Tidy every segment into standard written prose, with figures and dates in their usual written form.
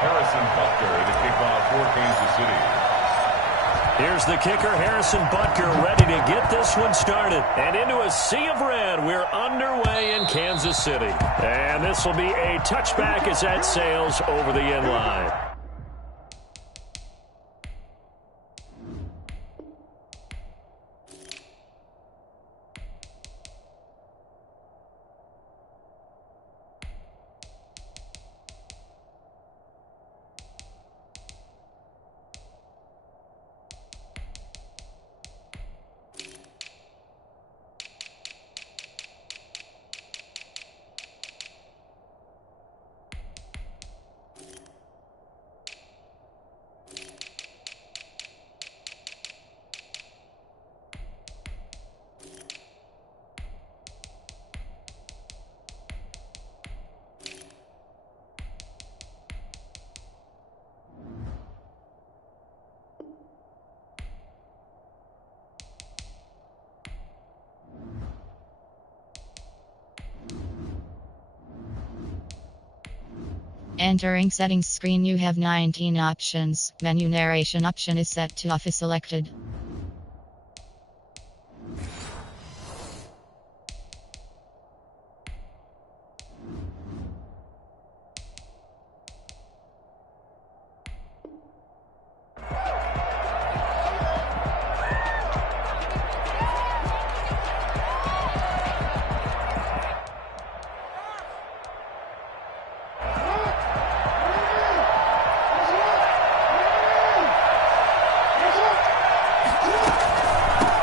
Harrison Butker to kick off for Kansas City. Here's the kicker, Harrison Butker, ready to get this one started. And into a sea of red, we're underway in Kansas City. And this will be a touchback as that sails over the end line. Entering settings screen, you have 19 options. Menu narration option is set to off is selected.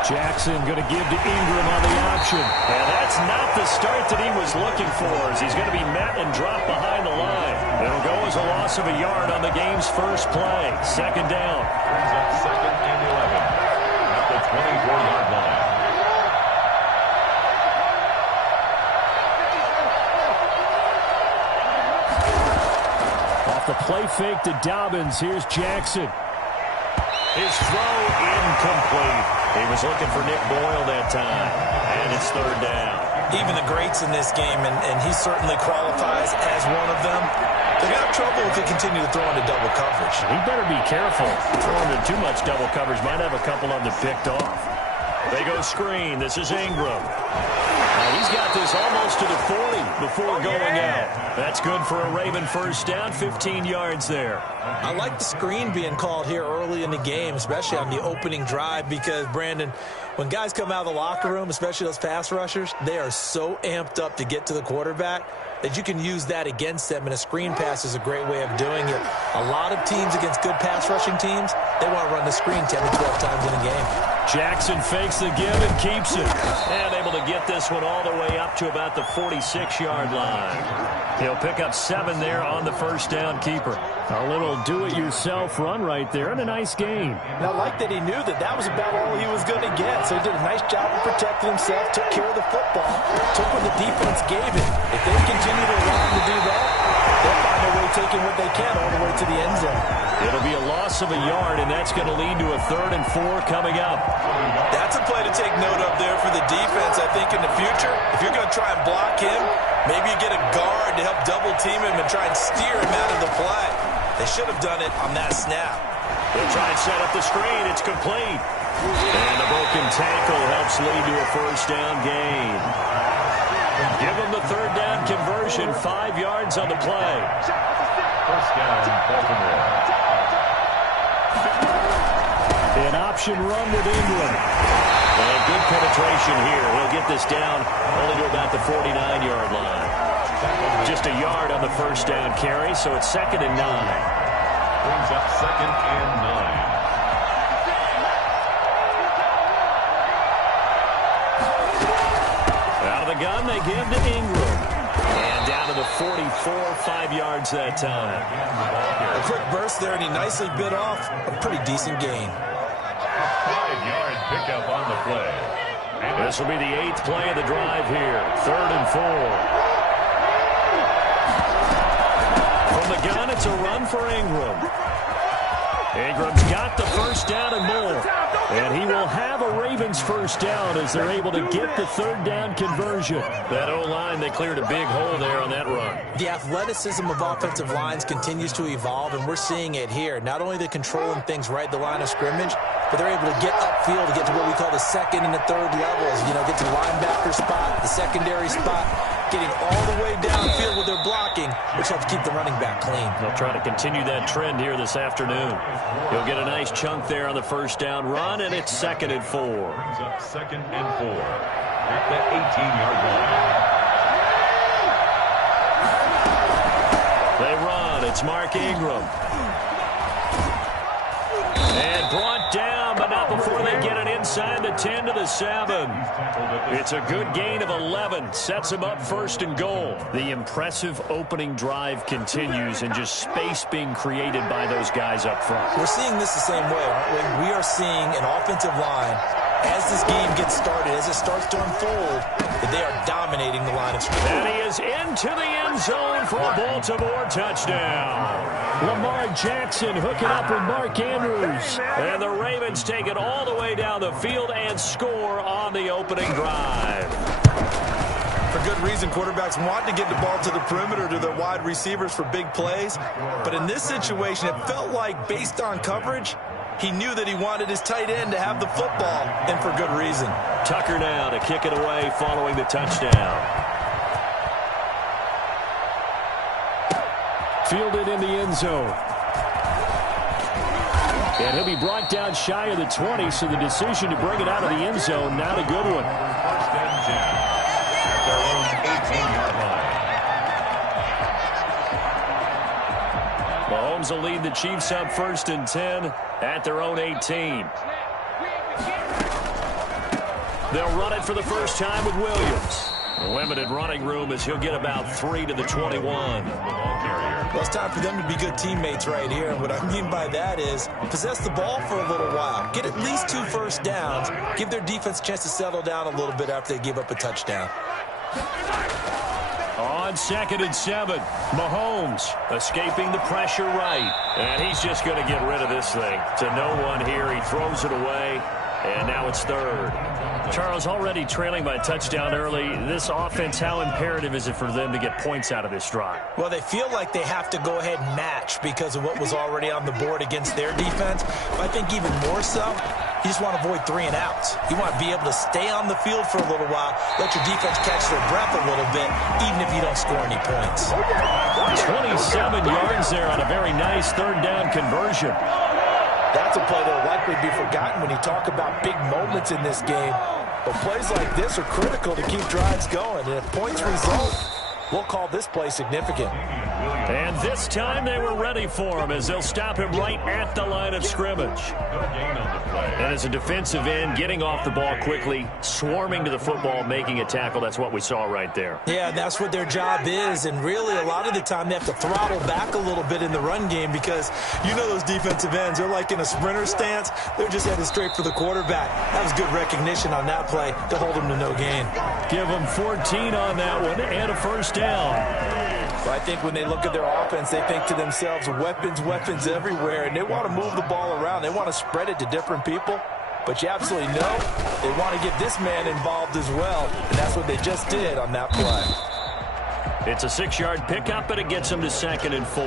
Jackson going to give to Ingram on the option. And that's not the start that he was looking for, as he's going to be met and dropped behind the line. It'll go as a loss of a yard on the game's first play. Second down. Brings up second and 11 at the 24-yard line. Off the play fake to Dobbins. Here's Jackson. His throw incomplete. He was looking for Nick Boyle that time. And it's third down. Even the greats in this game, and he certainly qualifies as one of them, they're going to have trouble if they continue to throw into double coverage. He better be careful. Throwing into too much double coverage might have a couple of them picked off. They go screen. This is Ingram. He's got this almost to the 40 before going out. That's good for a Raven first down, 15 yards there. I like the screen being called here early in the game, especially on the opening drive, because, Brandon, when guys come out of the locker room, especially those pass rushers, they are so amped up to get to the quarterback that you can use that against them, and a screen pass is a great way of doing it. A lot of teams against good pass rushing teams, they want to run the screen 10 to 12 times in a game. Jackson fakes the give and keeps it. And able to get this one all the way up to about the 46-yard line. He'll pick up 7 there on the first down keeper. A little do-it-yourself run right there, and a nice game. And I like that he knew that that was about all he was going to get. So he did a nice job of protecting himself, took care of the football, took what the defense gave him. If they continue to allow him to do that, they'll find a way taking what they can all the way to the end zone. It'll be a loss of a yard, and that's going to lead to a 3rd and 4 coming up. That's a play to take note of there for the defense. I think in the future, if you're going to try and block him, maybe you get a guard to help double team him and try and steer him out of the play. They should have done it on that snap. They'll try and set up the screen. It's complete. And a broken tackle helps lead to a first down gain. Give them the 3rd down conversion, 5 yards on the play. First down, Baltimore. An option run with Ingram. And good penetration here. He'll get this down only to about the 49-yard line. Just a yard on the first down carry, so it's 2nd and 9. Brings up 2nd and 9. Out of the gun, they give to Ingram. And down to the 44, 5 yards that time. A quick burst there, and he nicely bit off a pretty decent gain. 5-yard pickup on the play. This will be the 8th play of the drive here. 3rd and 4. From the gun, it's a run for Ingram. Ingram's got the first down and more. And he will have a Ravens first down as they're able to get the third down conversion. That O-line, they cleared a big hole there on that run. The athleticism of offensive lines continues to evolve, and we're seeing it here. Not only they're controlling things right at the line of scrimmage, but they're able to get upfield to get to what we call the second and the third levels. You know, get to the linebacker spot, the secondary spot, getting all the way downfield with their blocking, which helps keep the running back clean. They'll try to continue that trend here this afternoon. He'll get a nice chunk there on the first down run, and it's 2nd and 4. Brings up 2nd and 4 at the 18-yard line. They run. It's Mark Ingram. And brought down, but not before they get it inside the 10 to the 7. It's a good gain of 11. Sets him up 1st and goal. The impressive opening drive continues, and just space being created by those guys up front. We're seeing this the same way, aren't we? We are seeing an offensive line, as this game gets started, as it starts to unfold, that they are dominating the line of scrimmage. And he is into the end zone for a Baltimore touchdown. Lamar Jackson hooking up with Mark Andrews. And the Ravens take it all the way down the field and score on the opening drive. For good reason, quarterbacks want to get the ball to the perimeter to their wide receivers for big plays. But in this situation, it felt like, based on coverage, he knew that he wanted his tight end to have the football, and for good reason. Tucker now to kick it away following the touchdown. Fielded in the end zone. And he'll be brought down shy of the 20, so the decision to bring it out of the end zone, not a good one. First and 10 at their own 18-yard line. Mahomes will lead the Chiefs up 1st and 10 at their own 18. They'll run it for the first time with Williams. Limited running room as he'll get about 3 to the 21. Well, it's time for them to be good teammates right here. And what I mean by that is possess the ball for a little while. Get at least 2 first downs. Give their defense a chance to settle down a little bit after they give up a touchdown. On 2nd and 7, Mahomes escaping the pressure right. And he's just going to get rid of this thing. To no one here. He throws it away. And now it's 3rd. Charles, already trailing by a touchdown early. This offense, how imperative is it for them to get points out of this drive? Well, they feel like they have to go ahead and match because of what was already on the board against their defense. But I think even more so, you just want to avoid 3 and outs. You want to be able to stay on the field for a little while, let your defense catch their breath a little bit, even if you don't score any points. 27 yards there on a very nice 3rd down conversion. That's a play that will likely be forgotten when you talk about big moments in this game. But plays like this are critical to keep drives going. And if points result, we'll call this play significant. And this time they were ready for him as they'll stop him right at the line of scrimmage. And as a defensive end, getting off the ball quickly, swarming to the football, making a tackle, that's what we saw right there. Yeah, that's what their job is. And really, a lot of the time, they have to throttle back a little bit in the run game because you know those defensive ends, they're like in a sprinter stance. They're just headed straight for the quarterback. That was good recognition on that play to hold him to no gain. Give them 14 on that one and a first down. But I think when they look at their offense, they think to themselves, weapons, weapons everywhere, and they want to move the ball around. They want to spread it to different people. But you absolutely know they want to get this man involved as well, and that's what they just did on that play. It's a 6-yard pickup, but it gets them to 2nd and 4.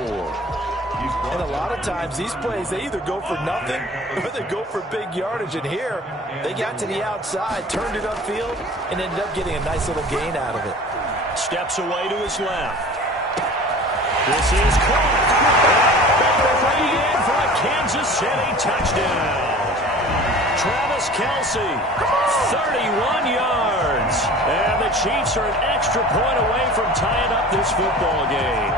And a lot of times, these plays, they either go for nothing or they go for big yardage. And here, they got to the outside, turned it upfield, and ended up getting a nice little gain out of it. Steps away to his left. This is caught. Ready in for a Kansas City touchdown. Travis Kelce, 31 yards. And the Chiefs are an extra point away from tying up this football game.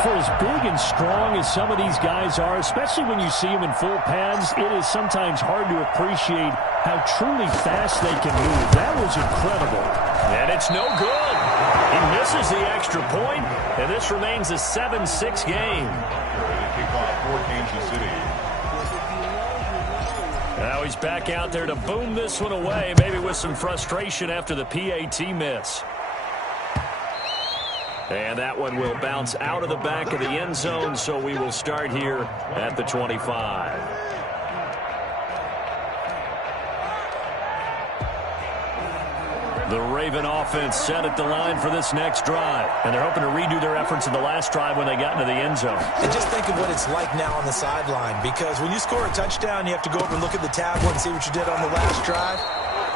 For as big and strong as some of these guys are, especially when you see them in full pads, it is sometimes hard to appreciate how truly fast they can move. That was incredible. And it's no good. He misses the extra point, and this remains a 7-6 game. Kickoff for Kansas City. Now he's back out there to boom this one away, maybe with some frustration after the PAT miss. And that one will bounce out of the back of the end zone, so we will start here at the 25. The Raven offense set at the line for this next drive. And they're hoping to redo their efforts in the last drive when they got into the end zone. And just think of what it's like now on the sideline, because when you score a touchdown, you have to go over and look at the tablet and see what you did on the last drive.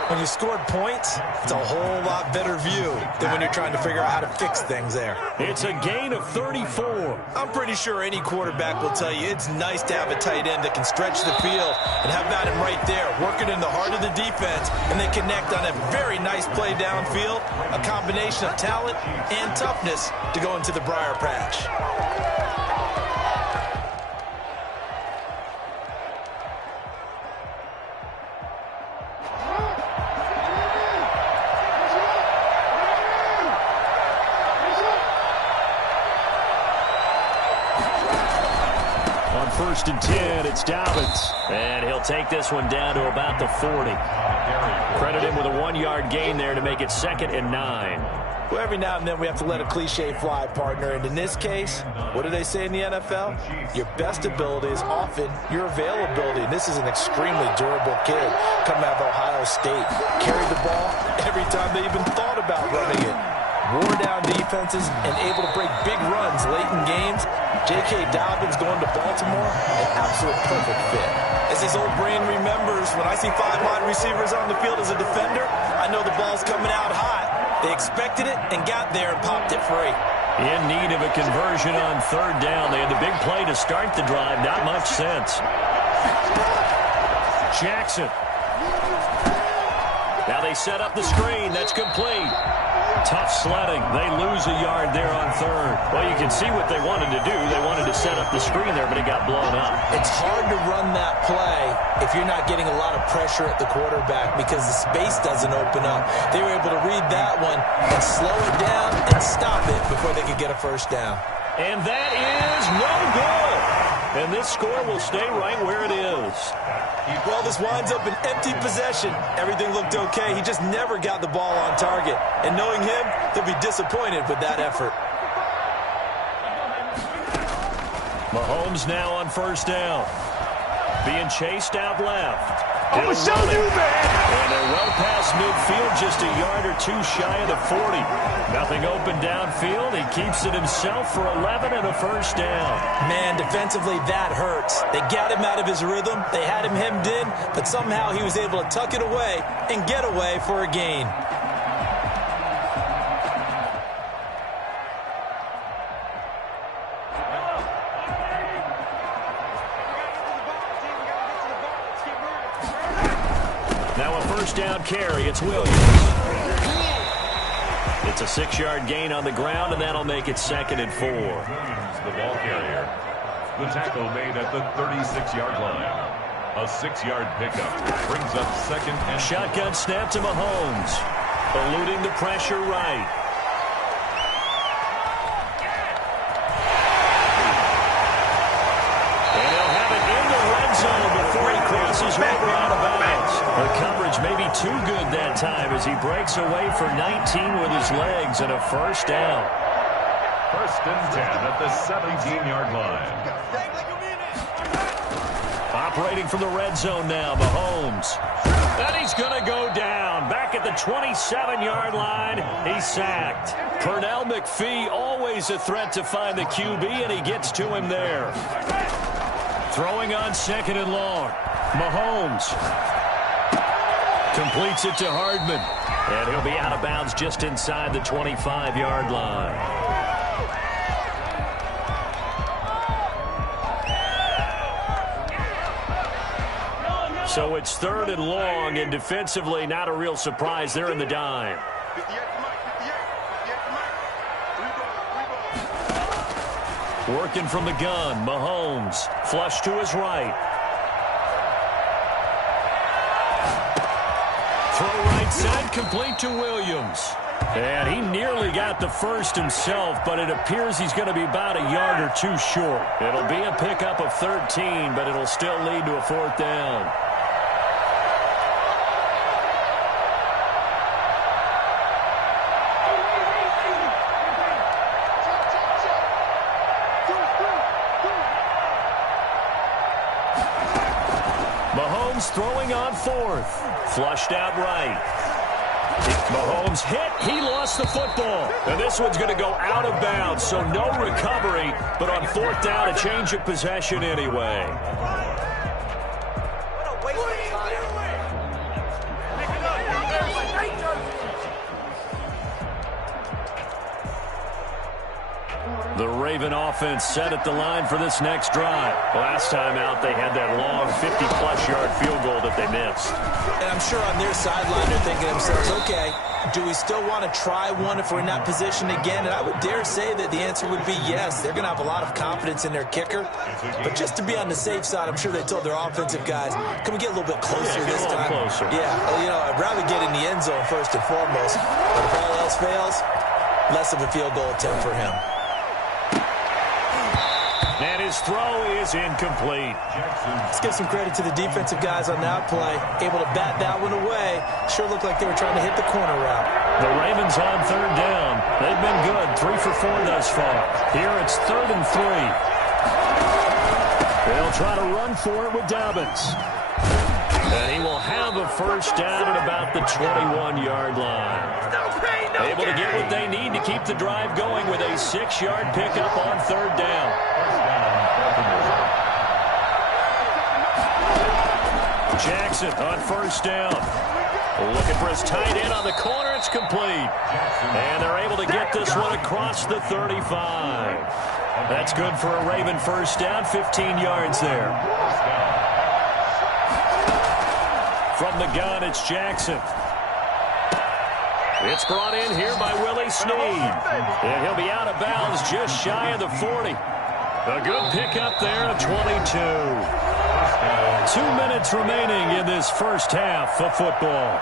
When you scored points, it's a whole lot better view than when you're trying to figure out how to fix things there. It's a gain of 34. I'm pretty sure any quarterback will tell you it's nice to have a tight end that can stretch the field, and how about him right there, working in the heart of the defense, and they connect on a very nice play downfield, a combination of talent and toughness to go into the briar patch. First and 10, it's Dobbins. And he'll take this one down to about the 40. Credit him with a 1-yard gain there to make it 2nd and 9. Well, every now and then we have to let a cliche fly, partner. And in this case, what do they say in the NFL? Your best ability is often your availability. And this is an extremely durable kid coming out of Ohio State. Carried the ball every time they even thought about running it. Wore down defenses and able to break big runs late in games. J.K. Dobbins going to Baltimore, an absolute perfect fit. As his old brain remembers, when I see 5 wide receivers on the field as a defender, I know the ball's coming out hot. They expected it and got there and popped it free. In need of a conversion on 3rd down. They had the big play to start the drive. Not much sense. Jackson. Now they set up the screen. That's complete. Tough sledding. They lose a yard there on 3rd. Well, you can see what they wanted to do. They wanted to set up the screen there, but it got blown up. It's hard to run that play if you're not getting a lot of pressure at the quarterback because the space doesn't open up. They were able to read that one and slow it down and stop it before they could get a first down. And that is no good. And this score will stay right where it is. Well, this winds up an empty possession. Everything looked okay. He just never got the ball on target. And knowing him, he'll be disappointed with that effort. Mahomes now on 1st down. Being chased out left. I'm going to show you, man. And they're well past midfield, just a yard or 2 shy of the 40. Nothing open downfield. He keeps it himself for 11 and a first down. Man, defensively, that hurts. They got him out of his rhythm. They had him hemmed in, but somehow he was able to tuck it away and get away for a gain. Down carry, it's Williams. It's a 6-yard gain on the ground, and that'll make it 2nd and 4. The ball carrier. The tackle made at the 36-yard line. A 6-yard pickup brings up 2nd and shotgun snap to Mahomes. Eluding the pressure right. And he'll have it in the red zone before he crosses over out of bounds. The coverage may be too good that time as he breaks away for 19 with his legs and a first down. 1st and 10 at the 17-yard line. Operating from the red zone now, Mahomes. And he's going to go down. Back at the 27-yard line, he's sacked. Pernell McPhee, always a threat to find the QB, and he gets to him there. Throwing on 2nd and long. Mahomes completes it to Hardman. And he'll be out of bounds just inside the 25-yard line. So it's 3rd and long, and defensively, not a real surprise. They're in the dime. Working from the gun, Mahomes. Flush to his right. Throw right side, complete to Williams. And he nearly got the first himself, but it appears he's going to be about a yard or 2 short. It'll be a pickup of 13, but it'll still lead to a 4th down. Mahomes throwing on fourth. Flushed out right. Mahomes hit. He lost the football. And this one's going to go out of bounds, so no recovery. But on fourth down, a change of possession anyway. The Raven offense set at the line for this next drive. Last time out, they had that long 50-plus yard field goal that they missed. And I'm sure on their sideline, they're thinking to themselves, okay, do we still want to try one if we're in that position again? And I would dare say that the answer would be yes. They're going to have a lot of confidence in their kicker. But just to be on the safe side, I'm sure they told their offensive guys, can we get a little bit closer this time? Closer. Yeah, well, you know, I'd rather get in the end zone first and foremost. But if all else fails, less of a field goal attempt for him. And his throw is incomplete. Let's give some credit to the defensive guys on that play. Able to bat that one away. Sure looked like they were trying to hit the corner route. The Ravens on third down. They've been good. 3 for 4 thus far. Here it's 3rd and 3. They'll try to run for it with Dobbins. And he will have a first down at about the 21-yard line. Able to get what they need to keep the drive going with a 6-yard pickup on third down. Jackson on first down. Looking for his tight end on the corner. It's complete. And they're able to get this one across the 35. That's good for a Raven first down. 15 yards there. From the gun, it's Jackson. It's brought in here by Willie Snead. And he'll be out of bounds just shy of the 40. A good pickup there of 22. 2 minutes remaining in this first half of football.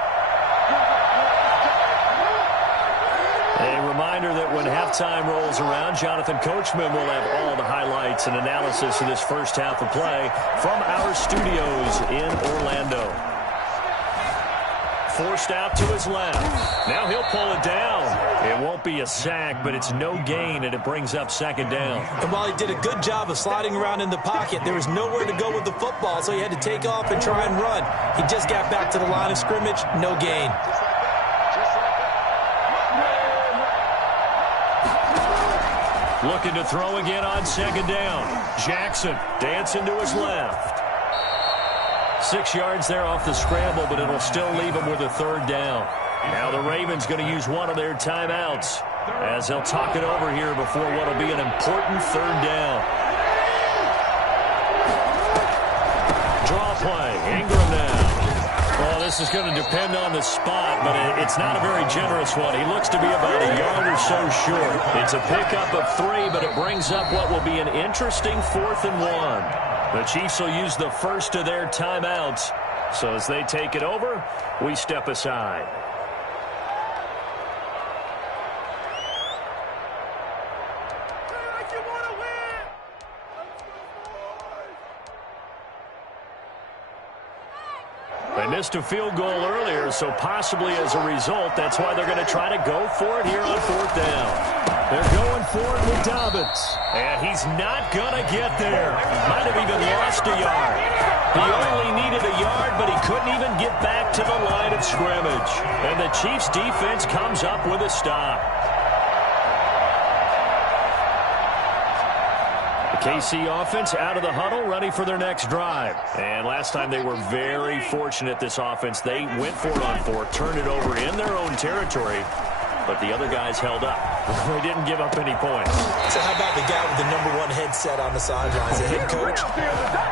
A reminder that when halftime rolls around, Jonathan Coachman will have all the highlights and analysis of this first half of play from our studios in Orlando. Forced out to his left. Now he'll pull it down. It won't be a sack, but it's no gain, and it brings up second down. And while he did a good job of sliding around in the pocket, there was nowhere to go with the football, so he had to take off and try and run. He just got back to the line of scrimmage, no gain. Looking to throw again on second down. Jackson dancing to his left. 6 yards there off the scramble, but it'll still leave him with a third down. Now the Ravens going to use one of their timeouts as they'll talk it over here before what will be an important third down. Draw play. Ingram now. Well, this is going to depend on the spot, but it's not a very generous one. He looks to be about a yard or so short. It's a pickup of 3, but it brings up what will be an interesting 4th and 1. The Chiefs will use the first of their timeouts. So as they take it over, we step aside. They missed a field goal earlier, so possibly as a result, that's why they're going to try to go for it here on fourth down. They're going for it with Dobbins. And he's not going to get there. Might have even lost a yard. He only needed a yard, but he couldn't even get back to the line of scrimmage. And the Chiefs' defense comes up with a stop. The KC offense out of the huddle, ready for their next drive. And last time they were very fortunate, this offense. They went for it on 4, turned it over in their own territory, but the other guys held up. They didn't give up any points. So how about the guy with the #1 headset on the sidelines, the head coach?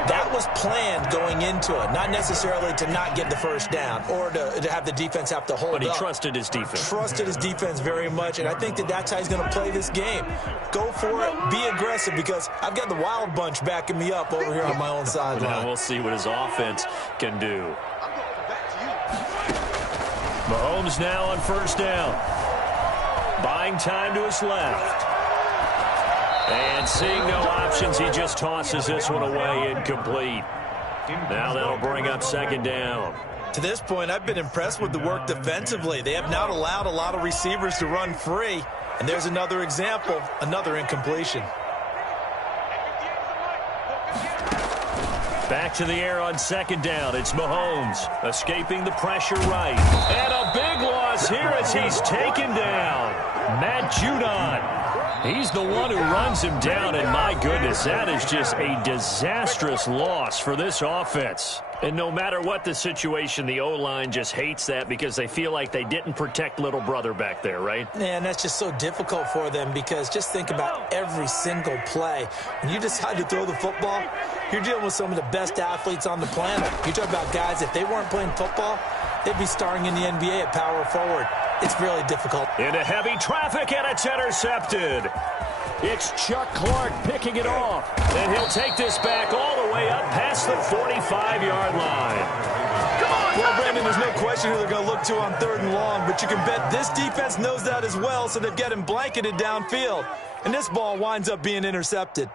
That was planned going into it, not necessarily to not get the first down or to have the defense have to hold up. But he trusted his defense. Trusted his defense very much, and I think that's how he's going to play this game. Go for it, be aggressive, because I've got the wild bunch backing me up over here on my own sideline. Now we'll see what his offense can do. Mahomes now on first down. Buying time to his left. And seeing no options, he just tosses this one away incomplete. Now that'll bring up second down. To this point, I've been impressed with the work defensively. They have not allowed a lot of receivers to run free. And there's another example, another incompletion. Back to the air on second down. It's Mahomes escaping the pressure right. And a big loss here as he's taken down. Matt Judon. He's the one who runs him down, and my goodness, that is just a disastrous loss for this offense. And no matter what the situation, the O-line just hates that because they feel like they didn't protect little brother back there, right? Yeah, and that's just so difficult for them because just think about every single play. When you decide to throw the football, you're dealing with some of the best athletes on the planet. You talk about guys, if they weren't playing football, they'd be starring in the NBA at power forward. It's really difficult. Into heavy traffic, and it's intercepted. It's Chuck Clark picking it off. And he'll take this back all the way up past the 45-yard line. Well, Brandon, there's no question who they're going to look to on 3rd and long, but you can bet this defense knows that as well, so they've got him blanketed downfield. And this ball winds up being intercepted.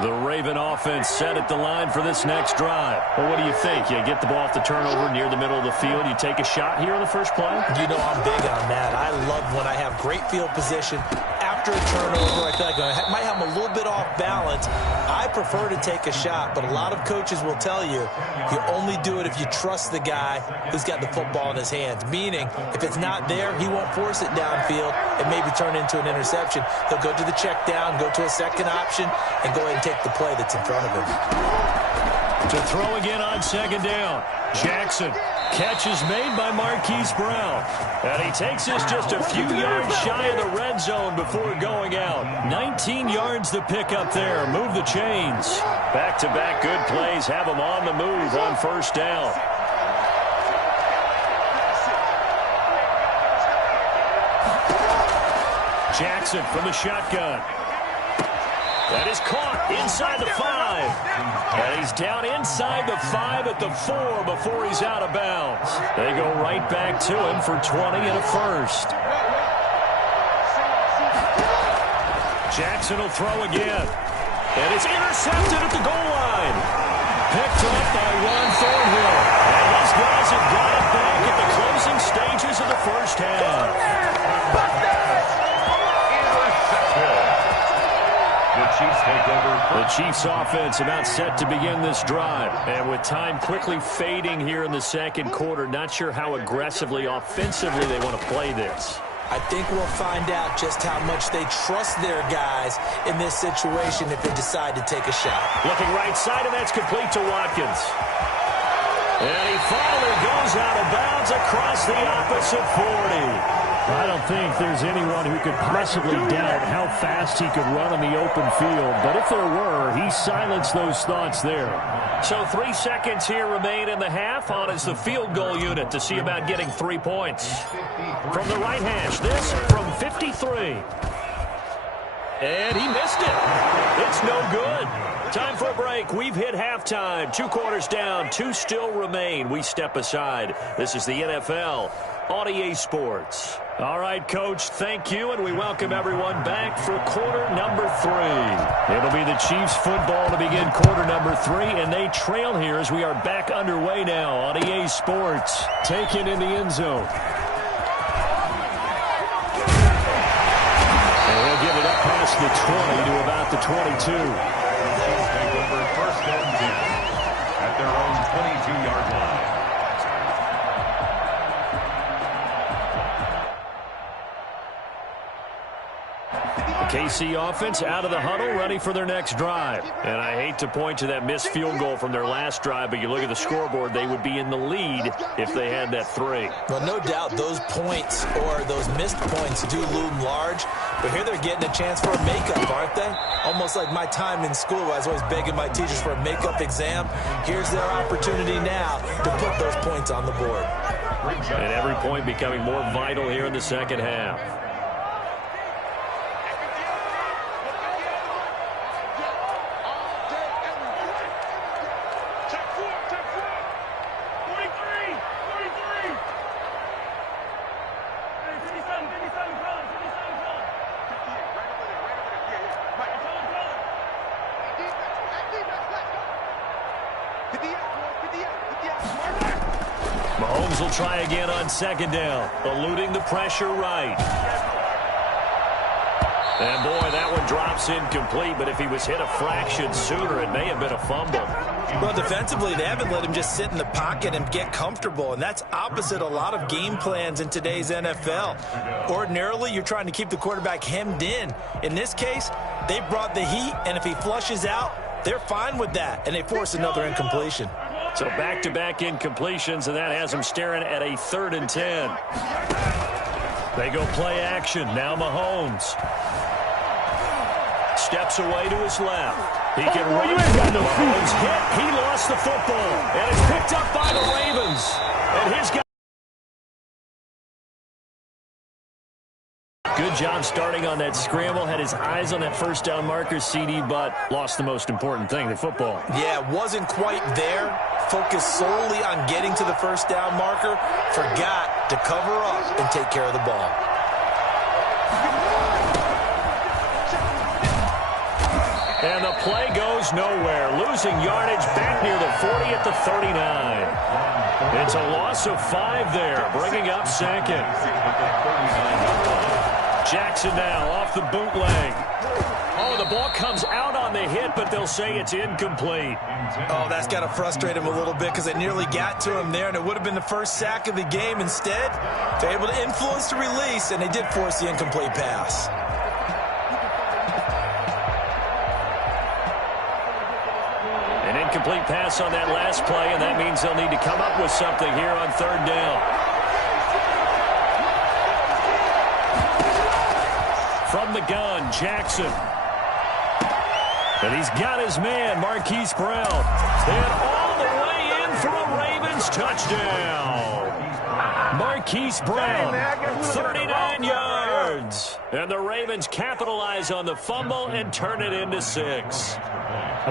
The Raven offense set at the line for this next drive. Well, what do you think? You get the ball off the turnover near the middle of the field. You take a shot here on the first play? You know I'm big on that. I love when I have great field position. After a turnover, I feel like I might have them a little bit off balance. I prefer to take a shot, but a lot of coaches will tell you you only do it if you trust the guy who's got the football in his hands. Meaning, if it's not there, he won't force it downfield and maybe turn into an interception. He'll go to the check down, go to a second option, and go ahead and take the play that's in front of him. To throw again on second down. Jackson. Catch is made by Marquise Brown. And he takes this just a few yards shy of the red zone before going out. 19 yards to pick up there. Move the chains. Back-to-back good plays have him on the move on first down. Jackson from the shotgun. That is caught inside the 5. And he's down inside the 5 at the 4 before he's out of bounds. They go right back to him for 20 and a first. Jackson will throw again. And it's intercepted at the goal line. Picked up by Ron Thornhill. And these guys have got it back at the closing stages of the first half. The Chiefs offense about set to begin this drive. And with time quickly fading here in the second quarter, not sure how aggressively, offensively they want to play this. I think we'll find out just how much they trust their guys in this situation if they decide to take a shot. Looking right side, and that's complete to Watkins. And he finally goes out of bounds across the opposite 40. I don't think there's anyone who could possibly doubt how fast he could run on the open field. But if there were, he silenced those thoughts there. So 3 seconds here remain in the half. On is the field goal unit to see about getting 3 points. From the right hash, this from 53. And he missed it. It's no good. Time for a break. We've hit halftime. 2 quarters down. 2 still remain. We step aside. This is the NFL on EA Sports. All right, Coach, thank you, and we welcome everyone back for quarter number 3. It'll be the Chiefs football to begin quarter number 3, and they trail here as we are back underway now on EA Sports. Taken in the end zone. And he'll give it up past the 20 to about the 22. Chiefs take over first and 10 at their own 22-yard line. KC offense out of the huddle, ready for their next drive. And I hate to point to that missed field goal from their last drive, but you look at the scoreboard, they would be in the lead if they had that 3. Well, no doubt those points or those missed points do loom large, but here they're getting a chance for a makeup, aren't they? Almost like my time in school, I was always begging my teachers for a makeup exam. Here's their opportunity now to put those points on the board. And every point becoming more vital here in the second half. Mahomes will try again on second down, eluding the pressure right. And, boy, that one drops incomplete, but if he was hit a fraction sooner, it may have been a fumble. Well, defensively, they haven't let him just sit in the pocket and get comfortable, and that's opposite a lot of game plans in today's NFL. Ordinarily, you're trying to keep the quarterback hemmed in. In this case, they brought the heat, and if he flushes out, they're fine with that, and they force another incompletion. So back-to-back incompletions, and that has them staring at a 3rd and 10. They go play action. Now Mahomes steps away to his left. He can run. Mahomes hit. He lost the football. And it's picked up by the Ravens. And his guy. Good job starting on that scramble. Had his eyes on that first down marker, CD, but lost the most important thing, the football. Yeah, wasn't quite there. Focused solely on getting to the first down marker. Forgot to cover up and take care of the ball. And the play goes nowhere. Losing yardage back near the 40 at the 39. It's a loss of 5 there, bringing up 2nd. Jackson now off the bootleg. Oh, the ball comes out on the hit, but they'll say it's incomplete. Oh, that's got to frustrate him a little bit because they nearly got to him there, and it would have been the first sack of the game. Instead, they're able to influence the release, and they did force the incomplete pass. An incomplete pass on that last play, and that means they'll need to come up with something here on 3rd down. From the gun, Jackson. And he's got his man, Marquise Brown. And all the way in for a Ravens touchdown. Marquise Brown, 39 yards. And the Ravens capitalize on the fumble and turn it into 6.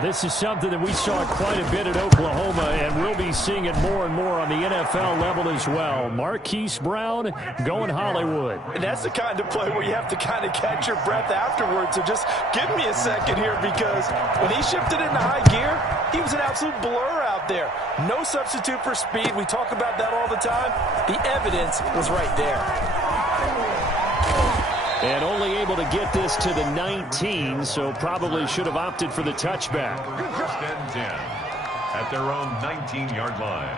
This is something that we saw quite a bit at Oklahoma, and we'll be seeing it more and more on the NFL level as well. Marquise Brown going Hollywood. And that's the kind of play where you have to kind of catch your breath afterwards. So just give me a second here, because when he shifted into high gear, he was an absolute blur out there. No substitute for speed. We talk about that all the time. The evidence was right there. And only able to get this to the 19, so probably should have opted for the touchback. 1st and 10 at their own 19-yard line.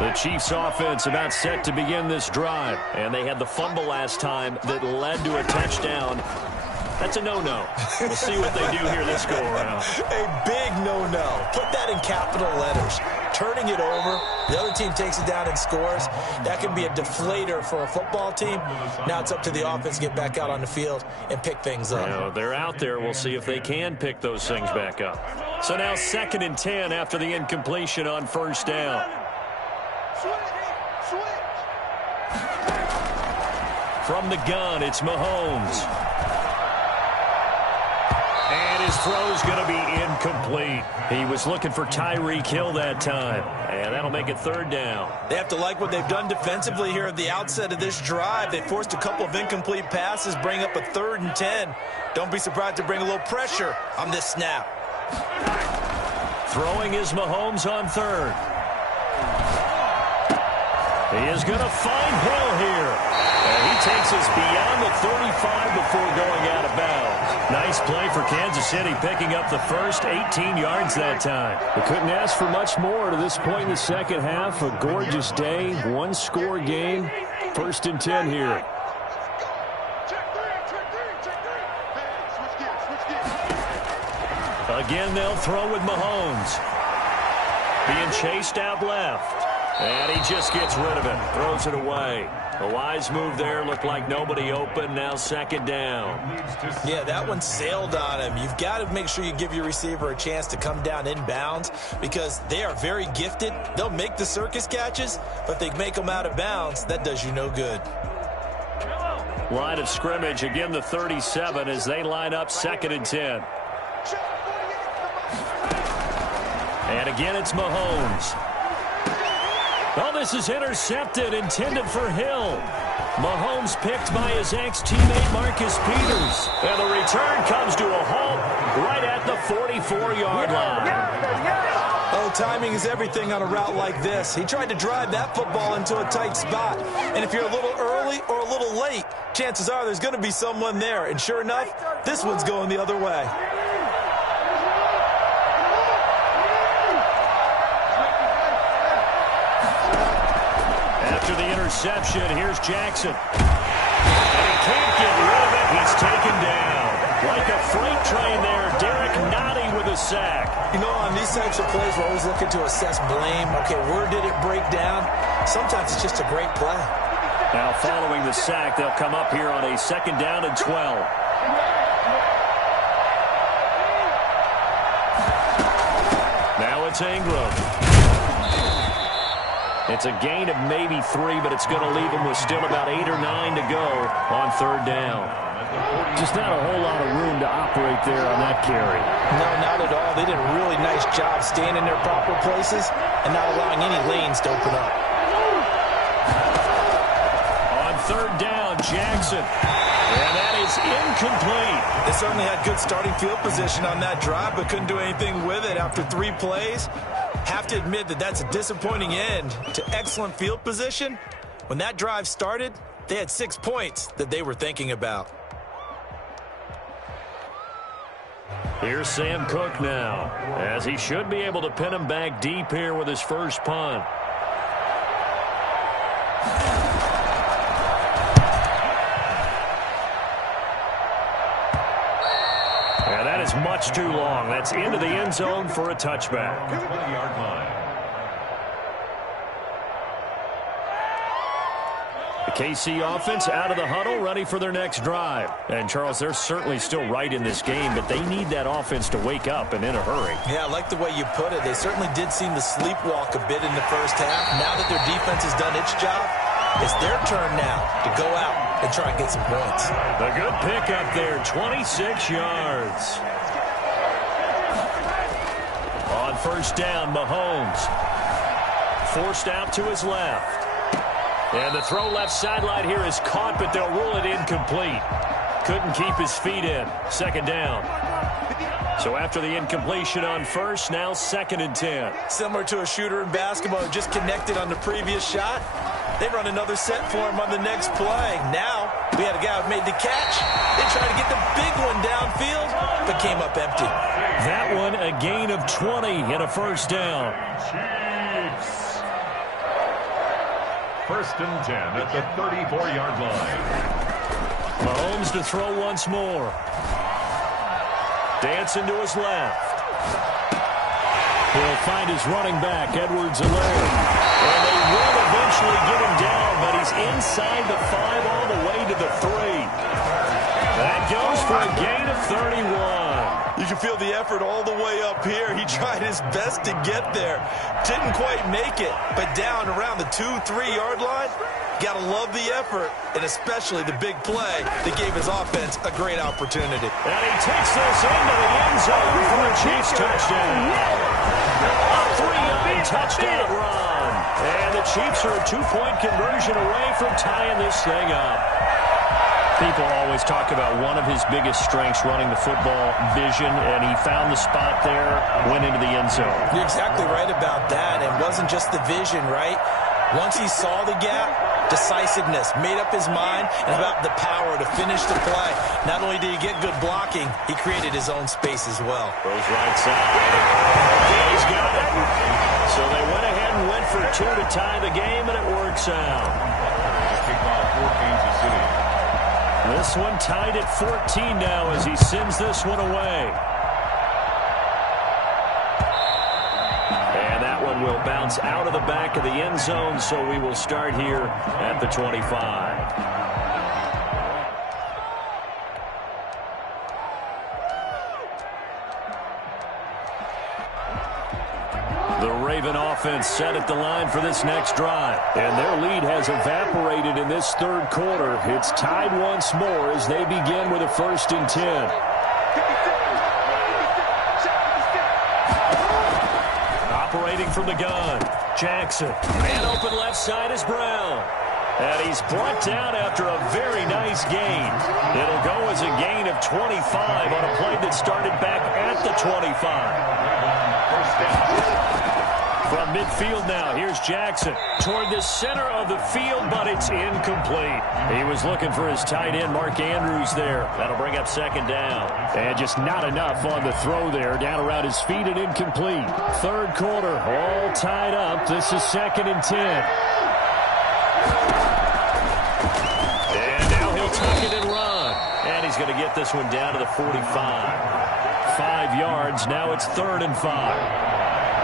The Chiefs offense about set to begin this drive. And they had the fumble last time that led to a touchdown. That's a no-no. We'll see what they do here this go-around. A big no-no. Put that in capital letters. Turning it over, the other team takes it down and scores. That can be a deflator for a football team. Now it's up to the offense to get back out on the field and pick things up. Now, they're out there. We'll see if they can pick those things back up. So now 2nd and 10 after the incompletion on 1st down. From the gun, it's Mahomes. And his throw's going to be incomplete. He was looking for Tyreek Hill that time. And that'll make it 3rd down. They have to like what they've done defensively here at the outset of this drive. They forced a couple of incomplete passes, bring up a 3rd and 10. Don't be surprised to bring a little pressure on this snap. Throwing is Mahomes on 3rd. He is going to find Hill here. And he takes us beyond the 35 before going out of bounds. Nice play for Kansas City, picking up the first 18 yards that time. We couldn't ask for much more to this point in the second half. A gorgeous day, one-score game. 1st and 10 here. Again, they'll throw with Mahomes. Being chased out left. And he just gets rid of it. Throws it away. A wise move there. Looked like nobody open. Now 2nd down. Yeah, that one sailed on him. You've got to make sure you give your receiver a chance to come down inbounds because they are very gifted. They'll make the circus catches, but they make them out of bounds. That does you no good. Line of scrimmage. Again, the 37 as they line up 2nd and 10. And again, it's Mahomes. Well, this is intercepted, intended for Hill. Mahomes picked by his ex-teammate Marcus Peters. And the return comes to a halt right at the 44-yard line. Oh, timing is everything on a route like this. He tried to drive that football into a tight spot. And if you're a little early early or a little late, chances are there's going to be someone there. And sure enough, this one's going the other way. After the interception, here's Jackson. And he can't get rid of it. He's taken down. Like a freight train there, Derek Nottie with a sack. You know, on these types of plays, we're always looking to assess blame. Okay, where did it break down? Sometimes it's just a great play. Now, following the sack, they'll come up here on a 2nd down and 12. Now it's Ingram. It's a gain of maybe 3, but it's going to leave him with still about 8 or 9 to go on 3rd down. Just not a whole lot of room to operate there on that carry. No, not at all. They did a really nice job staying in their proper places and not allowing any lanes to open up. On 3rd down, Jackson. And that is incomplete. They certainly had good starting field position on that drive, but couldn't do anything with it after 3 plays. Have to admit that that's a disappointing end to excellent field position. When that drive started, they had 6 points that they were thinking about. Here's Sam Cook now, as he should be able to pin him back deep here with his first punt. And that is much too long. That's into the end zone for a touchback. 20-yard line. The KC offense out of the huddle, ready for their next drive. And, Charles, they're certainly still right in this game, but they need that offense to wake up and in a hurry. Yeah, I like the way you put it. They certainly did seem to sleepwalk a bit in the first half. Now that their defense has done its job, it's their turn now to go out and try and get some points. The good pickup there, 26 yards. On 1st down, Mahomes. Forced out to his left. And the throw left sideline here is caught, but they'll rule it incomplete. Couldn't keep his feet in. 2nd down. So after the incompletion on 1st, now 2nd and 10. Similar to a shooter in basketball who just connected on the previous shot. They run another set for him on the next play. Now, we had a guy who made the catch. They tried to get the big one downfield, but came up empty. That one, a gain of 20 and a 1st down. Chiefs. 1st and 10 at the 34-yard line. Mahomes to throw once more. Dancing to his left. He'll find his running back, Edwards-Helaire. And they will eventually get him down, but he's inside the 5 all the way to the 3. That goes for a gain of 31. You can feel the effort all the way up here. He tried his best to get there. Didn't quite make it, but down around the 2-3-yard line. Gotta love the effort, and especially the big play that gave his offense a great opportunity. And he takes this into the end zone for a Chiefs touchdown. A 3-yard touchdown run. And the Chiefs are a 2-point conversion away from tying this thing up. People always talk about one of his biggest strengths running the football, vision, and he found the spot there, went into the end zone. You're exactly right about that. It wasn't just the vision, right? Once he saw the gap, decisiveness, made up his mind, and about the power to finish the play. Not only did he get good blocking, he created his own space as well. Goes right side. He's got it. So they went ahead and went for 2 to tie the game, and it works out. Kickoff for Kansas City. This one tied at 14 now as he sends this one away. And that one will bounce out of the back of the end zone, so we will start here at the 25. The Raven offense set at the line for this next drive. And their lead has evaporated in this 3rd quarter. It's tied once more as they begin with a 1st and 10. Operating from the gun, Jackson. Man open left side is Brown. And he's brought down after a very nice gain. It'll go as a gain of 25 on a play that started back at the 25. From midfield now, here's Jackson toward the center of the field, but it's incomplete. He was looking for his tight end, Mark Andrews, there. That'll bring up second down. And just not enough on the throw there. Down around his feet and incomplete. Third quarter, all tied up. This is 2nd and 10. And now he'll tuck it and run. And he's going to get this one down to the 45. 5 yards. Now it's 3rd and 5.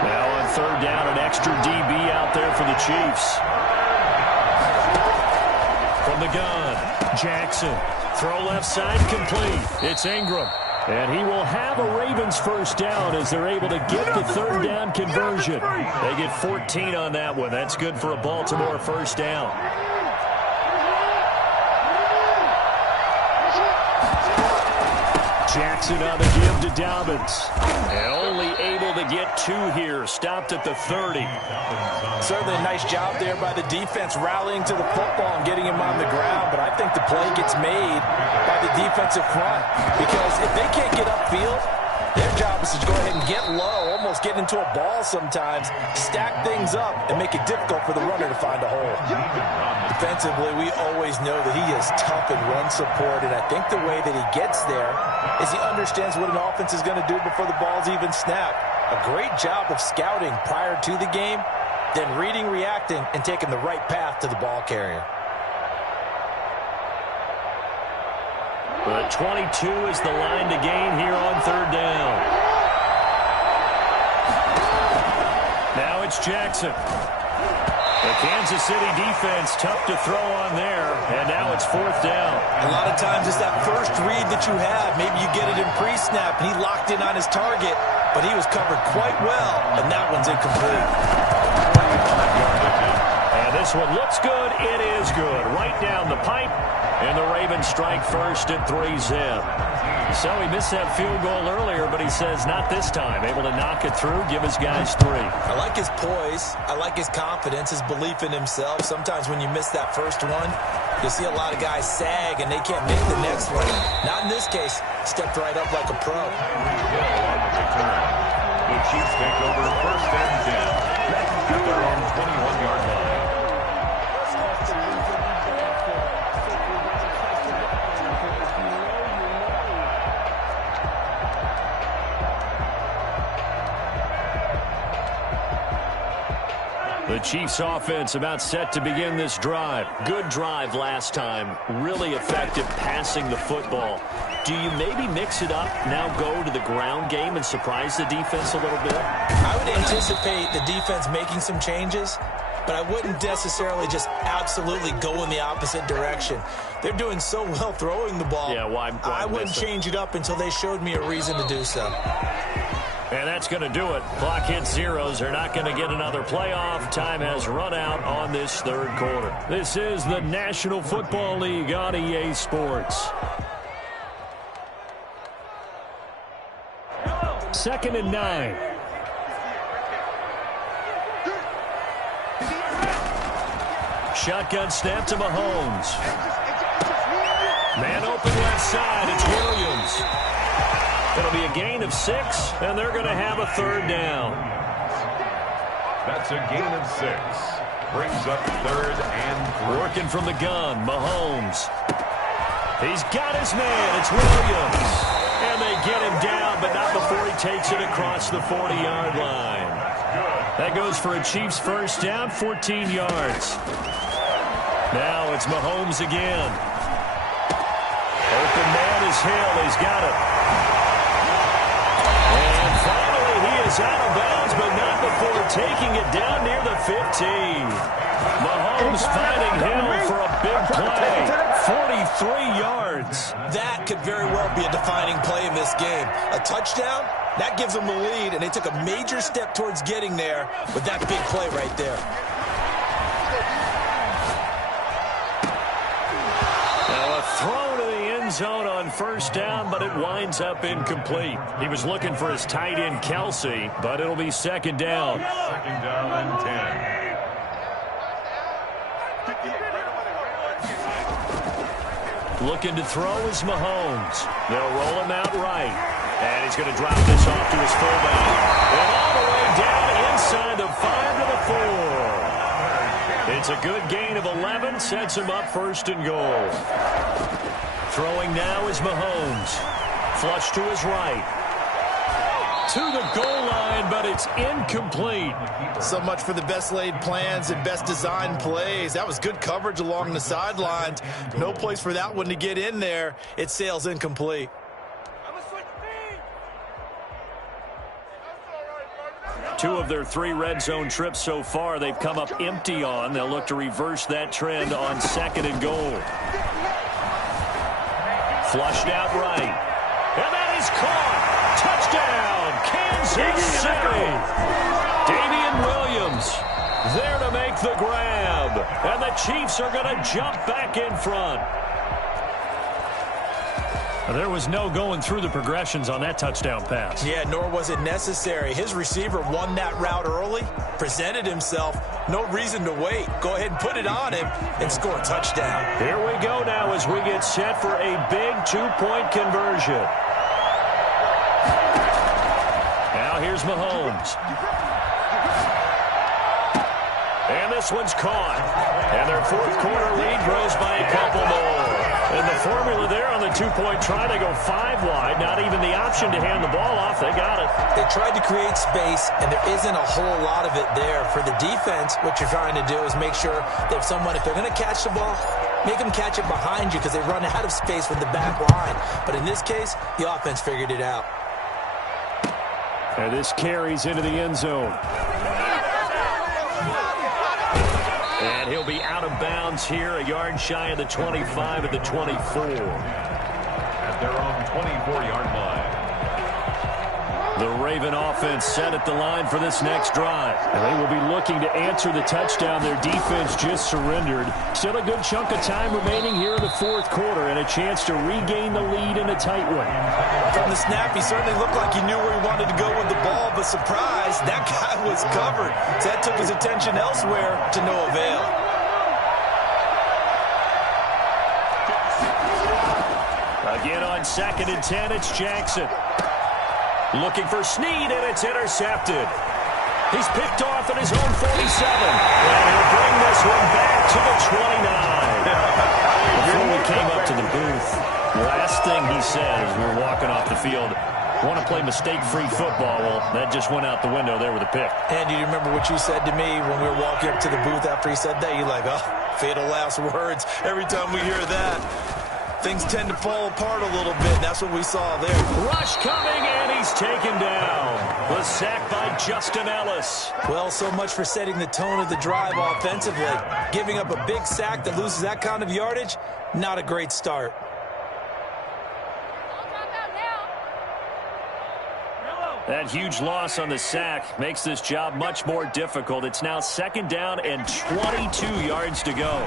Now on 3rd down, an extra DB out there for the Chiefs. From the gun, Jackson. Throw left side, complete. It's Ingram. And he will have a Ravens first down as they're able to get the 3rd down conversion. They get 14 on that one. That's good for a Baltimore first down. Jackson on the give to Dobbins. And only able to get 2 here. Stopped at the 30. Certainly a nice job there by the defense rallying to the football and getting him on the ground. But I think the play gets made by the defensive front. Because if they can't get upfield, their job is to go ahead and get low, almost get into a ball sometimes, stack things up, and make it difficult for the runner to find a hole. Defensively, we always know that he is tough in run support, and I think the way that he gets there is he understands what an offense is going to do before the ball's even snapped. A great job of scouting prior to the game, then reading, reacting, and taking the right path to the ball carrier. But 22 is the line to gain here on 3rd down. Now it's Jackson. The Kansas City defense tough to throw on there, and now it's 4th down. A lot of times it's that first read that you have. Maybe you get it in pre-snap, and he locked in on his target, but he was covered quite well, and that one's incomplete. And this one looks good. It is good. Right down the pipe. And the Ravens strike first at 3-zip. So he missed that field goal earlier, but he says not this time. Able to knock it through, give his guys 3. I like his poise. I like his confidence, his belief in himself. Sometimes when you miss that first one, you see a lot of guys sag and they can't make the next one. Not in this case. Stepped right up like a pro. The Chiefs take over 1st and 10 at their own 21-yard line. The Chiefs offense about set to begin this drive. Good drive last time. Really effective passing the football. Do you maybe mix it up, now go to the ground game and surprise the defense a little bit? I would anticipate the defense making some changes, but I wouldn't necessarily just absolutely go in the opposite direction. They're doing so well throwing the ball. Yeah, why I wouldn't change it up until they showed me a reason to do so. And that's going to do it. Clock hits zeros. They're not going to get another playoff. Time has run out on this 3rd quarter. This is the National Football League on EA Sports. 2nd and 9. Shotgun snap to Mahomes. Man open left side. It's Williams. It'll be a gain of 6, and they're going to have a 3rd down. That's a gain of 6. Brings up 3rd and 3. Working from the gun, Mahomes. He's got his man. It's Williams. And they get him down, but not before he takes it across the 40-yard line. That goes for a Chiefs first down, 14 yards. Now it's Mahomes again. Open man is Hill. He's got it. And finally, he is out of bounds, but not before taking it down near the 15. Mahomes finding Hill for a big play. 43 yards. That could very well be a defining play in this game. A touchdown, that gives them the lead, and they took a major step towards getting there with that big play right there. Now a throw to the end zone on first down, but it winds up incomplete. He was looking for his tight end, Kelsey, but it'll be 2nd down. 2nd down and 10. Looking to throw is Mahomes. They'll roll him out right. And he's going to drop this off to his fullback. And all the way down inside the 5 to the 4. It's a good gain of 11. Sets him up first and goal. Throwing now is Mahomes. Flush to his right. To the goal line, but it's incomplete. So much for the best laid plans and best designed plays. That was good coverage along the sidelines. No place for that one to get in there. It sails incomplete. Two of their 3 red zone trips so far, they've come up empty on. They'll look to reverse that trend on 2nd and goal. Flushed out right. And that is caught. Touchdown, Kansas City. Damian Williams there to make the grab. And the Chiefs are going to jump back in front. There was no going through the progressions on that touchdown pass. Yeah, nor was it necessary. His receiver won that route early, presented himself. No reason to wait. Go ahead and put it on him and score a touchdown. Here we go now as we get set for a big 2-point conversion. Now here's Mahomes. And this one's caught. And their 4th quarter lead grows by a couple more. And the formula there on the 2-point try to go 5 wide. Not even the option to hand the ball off. They got it. They tried to create space, and there isn't a whole lot of it there. For the defense, what you're trying to do is make sure that if they're going to catch the ball, make them catch it behind you because they run out of space with the back line. But in this case, the offense figured it out. And this carries into the end zone. And he'll be out of bounds here, a yard shy of the 25 at the 24. At their own 24-yard line. The Raven offense set at the line for this next drive. And they will be looking to answer the touchdown their defense just surrendered. Still a good chunk of time remaining here in the 4th quarter and a chance to regain the lead in a tight one. From the snap, he certainly looked like he knew where he wanted to go with the ball, but surprise, that guy was covered. So that took his attention elsewhere to no avail. Again on 2nd and 10, it's Jackson. Looking for Snead, and it's intercepted. He's picked off at his own 47. And he'll bring this one back to the 29. Before we came up to the booth, last thing he said as we were walking off the field, want to play mistake-free football. Well, that just went out the window there with a pick. And do you remember what you said to me when we were walking up to the booth after he said that? You're like, oh, fatal last words. Every time we hear that, things tend to fall apart a little bit. That's what we saw there. Rush coming, and he's taken down. The sack by Justin Ellis. Well, so much for setting the tone of the drive offensively. Giving up a big sack that loses that kind of yardage, not a great start. That huge loss on the sack makes this job much more difficult. It's now 2nd down and 22 yards to go.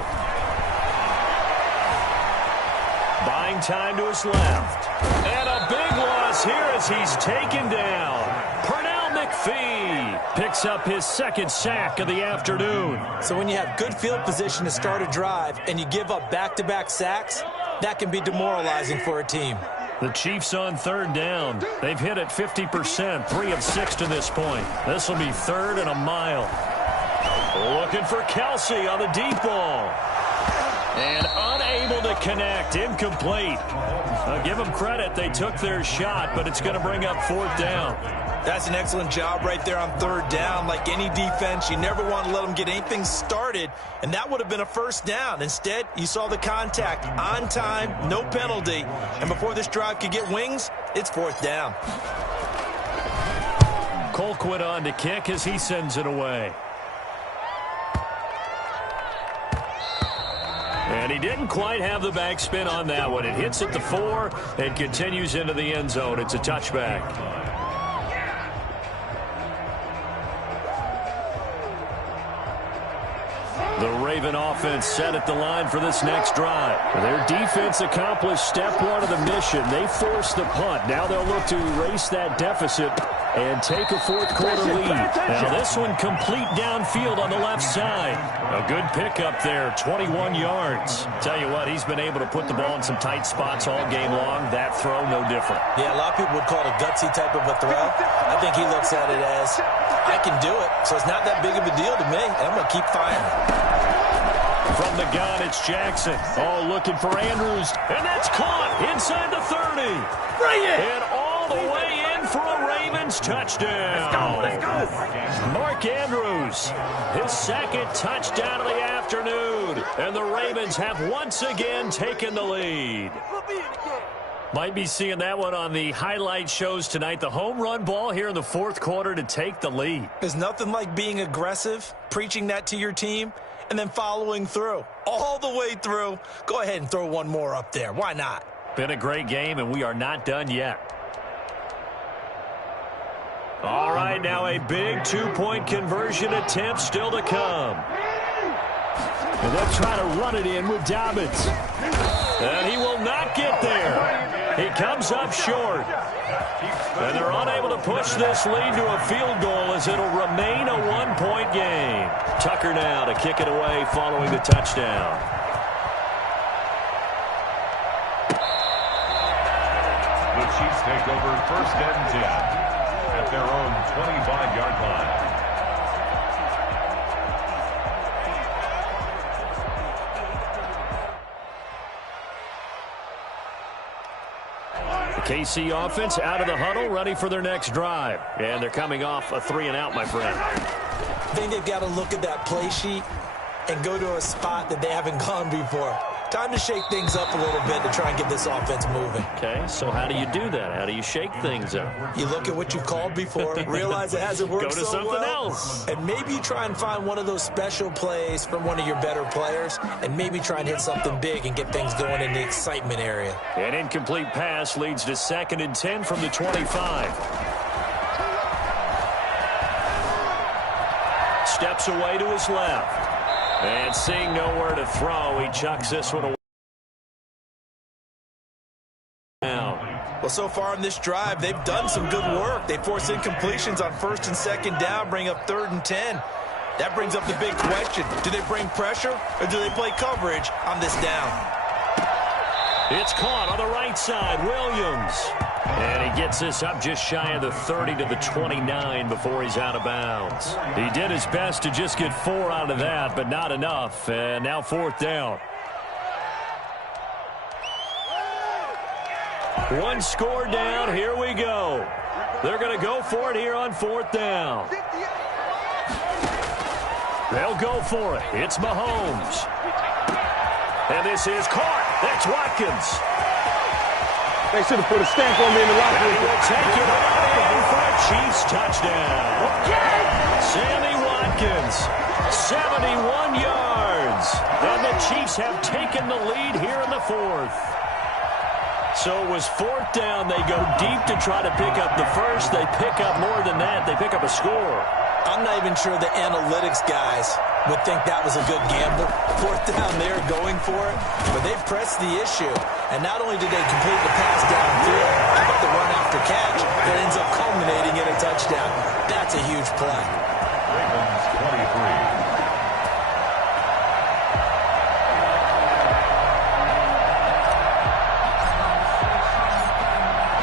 Buying time to his left. And a big loss here as he's taken down. Pernell McPhee picks up his 2nd sack of the afternoon. So when you have good field position to start a drive and you give up back-to-back sacks, that can be demoralizing for a team. The Chiefs on 3rd down. They've hit it 50%, 3 of 6 to this point. This will be 3rd and a mile. Looking for Kelsey on the deep ball. And unable to connect, incomplete. Give them credit, they took their shot, but it's going to bring up 4th down. That's an excellent job right there on 3rd down. Like any defense, you never want to let them get anything started, and that would have been a 1st down. Instead, you saw the contact on time, no penalty, and before this drive could get wings, it's 4th down. Colquitt on to kick as he sends it away. And he didn't quite have the backspin on that one. It hits at the 4 and continues into the end zone. It's a touchback. The Raven offense set at the line for this next drive. Their defense accomplished step one of the mission. They forced the punt. Now they'll look to erase that deficit and take a fourth quarter lead. Now this one complete downfield on the left side. A good pickup there, 21 yards. Tell you what, he's been able to put the ball in some tight spots all game long. That throw, no different. Yeah, a lot of people would call it a gutsy type of a throw. I think he looks at it as, I can do it, so it's not that big of a deal to me, and I'm going to keep firing. From the gun, it's Jackson. Oh, looking for Andrews, and that's caught inside the 30. Bring it! And all the way in for a Ravens touchdown. Let's go. Mark Andrews, his second touchdown of the afternoon. And the Ravens have once again taken the lead. Might be seeing that one on the highlight shows tonight. The home run ball here in the fourth quarter to take the lead. There's nothing like being aggressive, preaching that to your team, and then following through. All the way through. Go ahead and throw one more up there. Why not? Been a great game, and we are not done yet. All right, now a big two-point conversion attempt still to come. And they'll try to run it in with Dobbins. And he will not get there. He comes up short. And they're unable to push this lead to a field goal as it'll remain a one-point game. Tucker now to kick it away following the touchdown. The Chiefs take over first and 10 at their own 25-yard line. KC offense out of the huddle, ready for their next drive. And they're coming off a 3-and-out, my friend. I think they've got to look at that play sheet and go to a spot that they haven't gone before. Time to shake things up a little bit to try and get this offense moving. Okay, so how do you do that? How do you shake things up? You look at what you've called before, realize it hasn't worked Go to so something well, else. and maybe you try and find one of those special plays from one of your better players, and maybe try and hit something big and get things going in the excitement area. An incomplete pass leads to 2nd and 10 from the 25. Steps away to his left. And seeing nowhere to throw, he chucks this one away. Well, so far in this drive, they've done some good work. They force incompletions on 1st and 2nd down, bring up 3rd and 10. That brings up the big question. Do they bring pressure or do they play coverage on this down? It's caught on the right side, Williams. And he gets this up just shy of the 30 to the 29 before he's out of bounds. He did his best to just get 4 out of that, but not enough. And now 4th down. One score down. Here we go. They're going to go for it here on 4th down. They'll go for it. It's Mahomes. And this is caught. That's Watkins. They should have put a stamp on me in the locker room. Will take it all in for a Chiefs touchdown. Sammy Watkins, 71 yards. And the Chiefs have taken the lead here in the 4th. So it was 4th down. They go deep to try to pick up the first. They pick up more than that. They pick up a score. I'm not even sure the analytics guys would think that was a good gamble. 4th down there going for it. But they've pressed the issue. And not only did they complete the pass downfield, how about the run after catch that ends up culminating in a touchdown? That's a huge play. Ravens 23.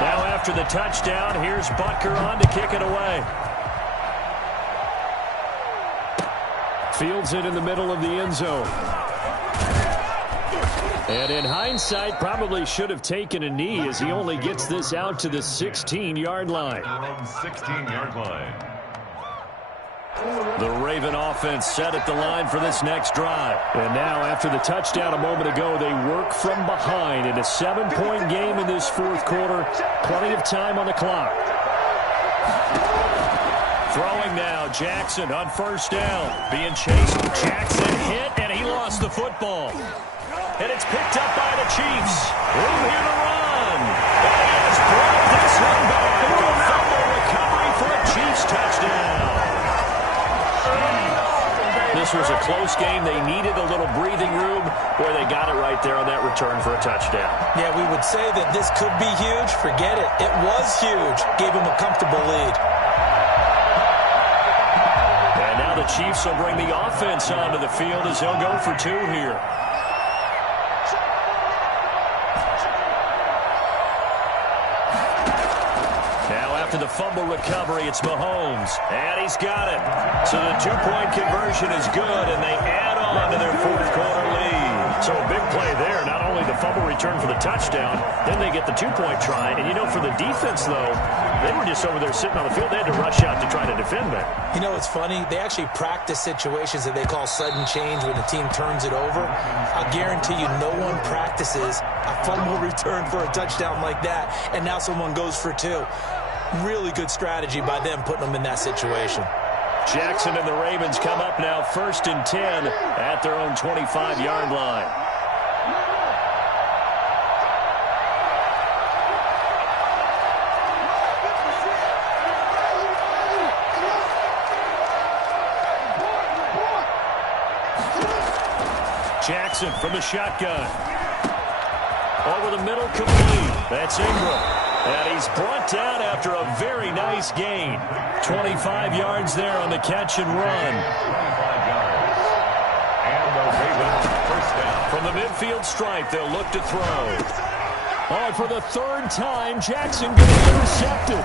Now after the touchdown, here's Butker on to kick it away. Fields it in the middle of the end zone. And in hindsight, probably should have taken a knee as he only gets this out to the 16-yard line. 16-yard line. The Raven offense set at the line for this next drive. And now, after the touchdown a moment ago, they work from behind in a 7-point game in this 4th quarter. Plenty of time on the clock. Throwing now, Jackson on 1st down. Being chased, Jackson hit, and he lost the football. And it's picked up by the Chiefs. Room here to run. And he has brought this one back. A fumble recovery for a Chiefs touchdown. This this was a close game. They needed a little breathing room. Boy, they got it right there on that return for a touchdown. Yeah, we would say that this could be huge. Forget it. It was huge. Gave him a comfortable lead. And now the Chiefs will bring the offense onto the field as he'll go for 2 here. To the fumble recovery, it's Mahomes, and he's got it. So the 2-point conversion is good, and they add on to their fourth-quarter lead. So a big play there. Not only the fumble return for the touchdown, then they get the 2-point try. And, you know, for the defense, though, they were just over there sitting on the field. They had to rush out to try to defend that. You know, it's funny. They actually practice situations that they call sudden change when the team turns it over. I'll guarantee you no one practices a fumble return for a touchdown like that, and now someone goes for 2. Really good strategy by them putting them in that situation. Jackson and the Ravens come up now 1st and 10 at their own 25-yard line. Jackson from the shotgun. Over the middle, complete. That's Ingram. And he's brought down after a very nice gain. 25 yards there on the catch and run. 25 yards. And the Ravens first down. From the midfield stripe, they'll look to throw. Oh, and for the 3rd time, Jackson gets intercepted.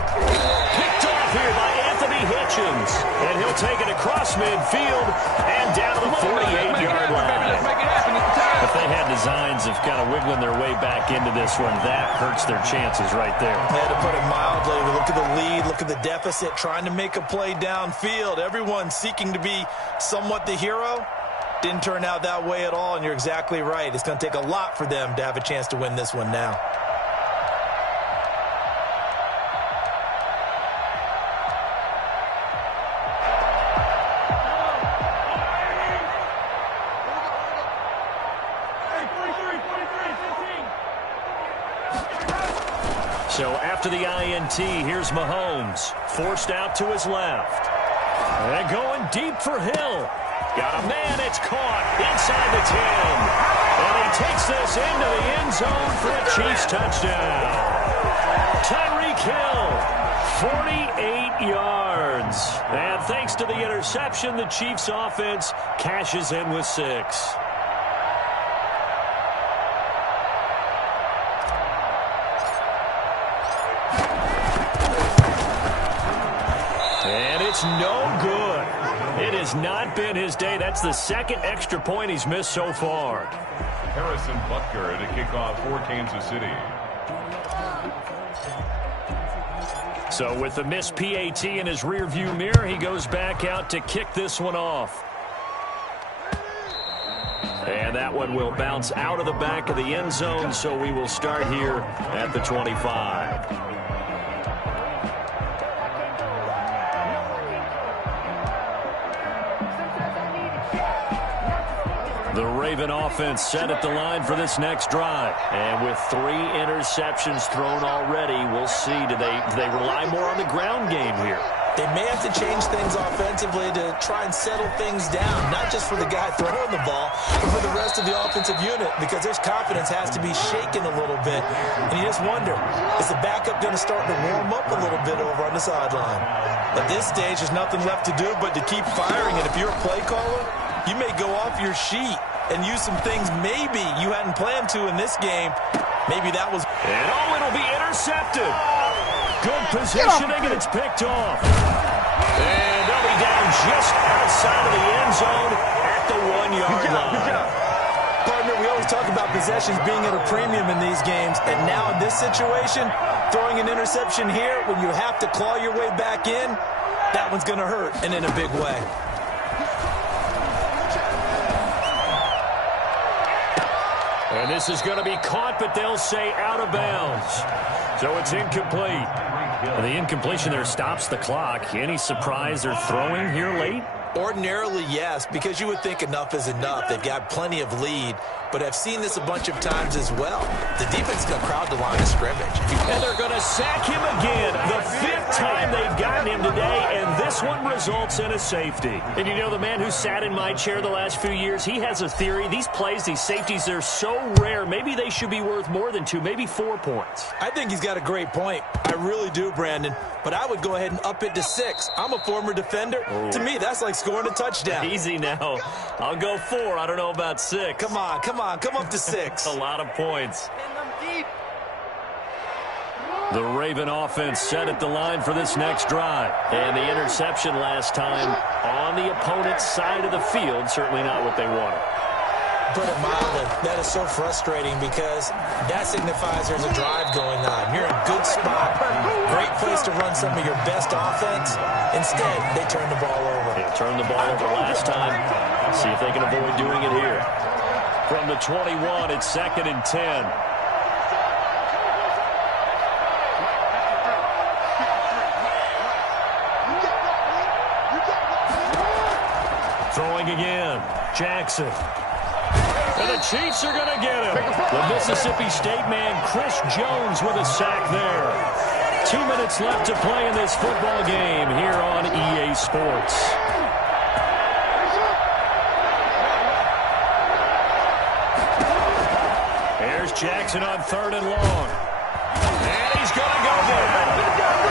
Picked off here by Anthony Hitchens. And he'll take it across midfield and down to the 48-yard line. If they had designs of kind of wiggling their way back into this one, that hurts their chances right there. Yeah, to put it mildly, look at the lead, look at the deficit, trying to make a play downfield. Everyone seeking to be somewhat the hero. Didn't turn out that way at all, and you're exactly right. It's going to take a lot for them to have a chance to win this one now. So after the INT, here's Mahomes. Forced out to his left. And going deep for Hill. Got a man, it's caught inside the 10. And he takes this into the end zone for a Chiefs touchdown. Tyreek Hill, 48 yards. And thanks to the interception, the Chiefs offense cashes in with 6. And it's no good. It has not been his day. That's the 2nd extra point he's missed so far. Harrison Butker to kick off for Kansas City. So with the missed PAT in his rearview mirror, he goes back out to kick this one off. And that one will bounce out of the back of the end zone, so we will start here at the 25. The Raven offense set at the line for this next drive. And with 3 interceptions thrown already, we'll see. Do they rely more on the ground game here? They may have to change things offensively to try and settle things down, not just for the guy throwing the ball, but for the rest of the offensive unit, because their confidence has to be shaken a little bit. And you just wonder, is the backup going to start to warm up a little bit over on the sideline? At this stage, there's nothing left to do but to keep firing. And if you're a play caller, you may go off your sheet and use some things maybe you hadn't planned to in this game. Maybe that was... And it'll be intercepted. Good positioning, and it's picked off. And they'll be down just outside of the end zone at the 1-yard line. Partner, we always talk about possessions being at a premium in these games, and now in this situation, throwing an interception here when you have to claw your way back in, that one's going to hurt, and in a big way. And this is going to be caught, but they'll say out of bounds. So it's incomplete. And the incompletion there stops the clock. Any surprise they're throwing here late? Ordinarily, yes, because you would think enough is enough. They've got plenty of lead, but I've seen this a bunch of times as well. The defense is going to crowd the line of scrimmage. And they're going to sack him again. The 5th time they've gotten him today, and this this one results in a safety. And you know, the man who sat in my chair the last few years, he has a theory. These plays, these safeties, they're so rare. Maybe they should be worth more than 2, maybe 4 points. I think he's got a great point. I really do, Brandon. But I would go ahead and up it to 6. I'm a former defender. Ooh. To me, that's like scoring a touchdown. Easy now. I'll go 4. I don't know about 6. Come on. Come up to 6. A lot of points. The Raven offense set at the line for this next drive. And the interception last time on the opponent's side of the field, certainly not what they wanted. Put it mildly, that is so frustrating because that signifies there's a drive going on. You're in a good spot. Great place to run some of your best offense. Instead, they turn the ball over. They turned the ball over last time. See if they can avoid doing it here. From the 21, it's 2nd and 10. Throwing again. Jackson. And the Chiefs are going to get him. The Mississippi State man, Chris Jones, with a sack there. 2 minutes left to play in this football game here on EA Sports. Here's Jackson on 3rd and long. And he's going to go down.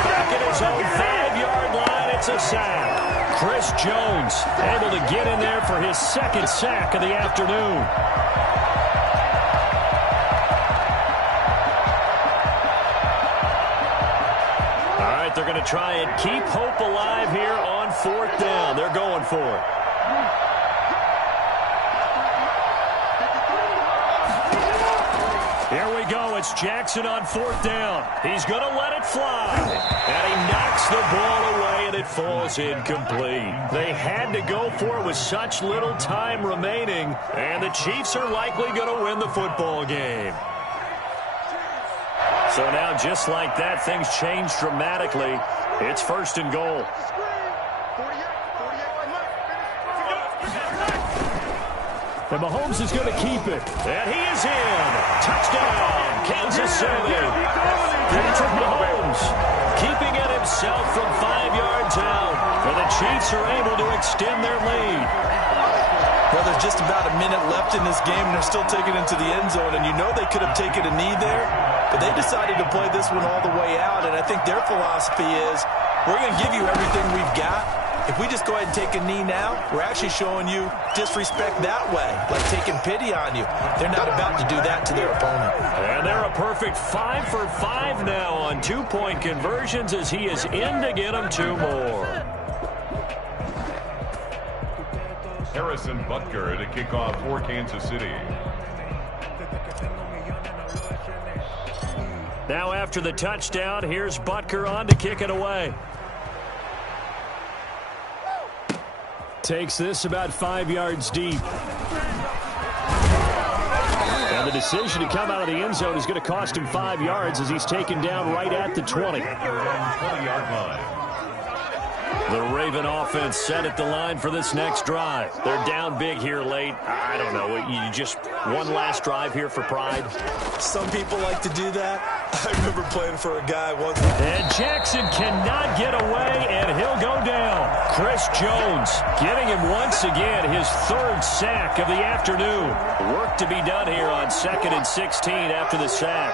Back at his own 5-yard line, it's a sack. Chris Jones able to get in there for his 2nd sack of the afternoon. All right, they're going to try and keep hope alive here on 4th down. They're going for it. Here we go. It's Jackson on 4th down. He's going to let it fly. And he knocks the ball away, and it falls incomplete. They had to go for it with such little time remaining, and the Chiefs are likely going to win the football game. So now, just like that, things change dramatically. It's 1st and goal. And Mahomes is going to keep it. And he is in. Touchdown, Kansas City. Patrick Mahomes keeping it himself from 5 yards out. And the Chiefs are able to extend their lead. Well, there's just about a minute left in this game, and they're still taking it into the end zone. And you know they could have taken a knee there, but they decided to play this one all the way out. And I think their philosophy is, we're going to give you everything we've got. If we just go ahead and take a knee now, we're actually showing you disrespect that way, like taking pity on you. They're not about to do that to their opponent. And they're a perfect 5 for 5 now on 2-point conversions as he is in to get them 2 more. Harrison Butker to kick off for Kansas City. Now after the touchdown, here's Butker on to kick it away. Takes this about 5 yards deep. And the decision to come out of the end zone is going to cost him 5 yards as he's taken down right at the 20. 20-yard line. The Raven offense set at the line for this next drive. They're down big here late. I don't know. You just one last drive here for pride. Some people like to do that. I remember playing for a guy once. And Jackson cannot get away, and he'll go down. Chris Jones getting him once again his 3rd sack of the afternoon. Work to be done here on 2nd and 16 after the sack.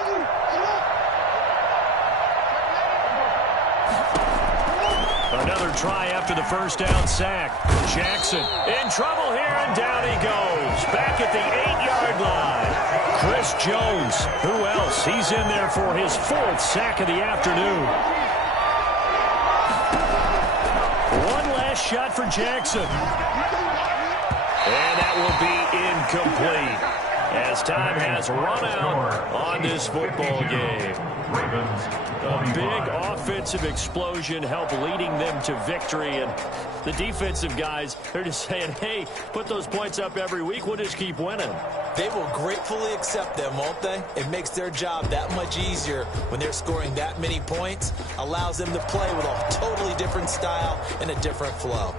Another try after the 1st down sack. Jackson in trouble here, and down he goes. Back at the 8-yard line. Chris Jones, who else? He's in there for his 4th sack of the afternoon. One last shot for Jackson. And that will be incomplete as time has run out on this football game. A big offensive explosion helped leading them to victory, and the defensive guys, they're just saying, hey, put those points up every week, we'll just keep winning. They will gratefully accept them, won't they? It makes their job that much easier when they're scoring that many points, allows them to play with a totally different style and a different flow.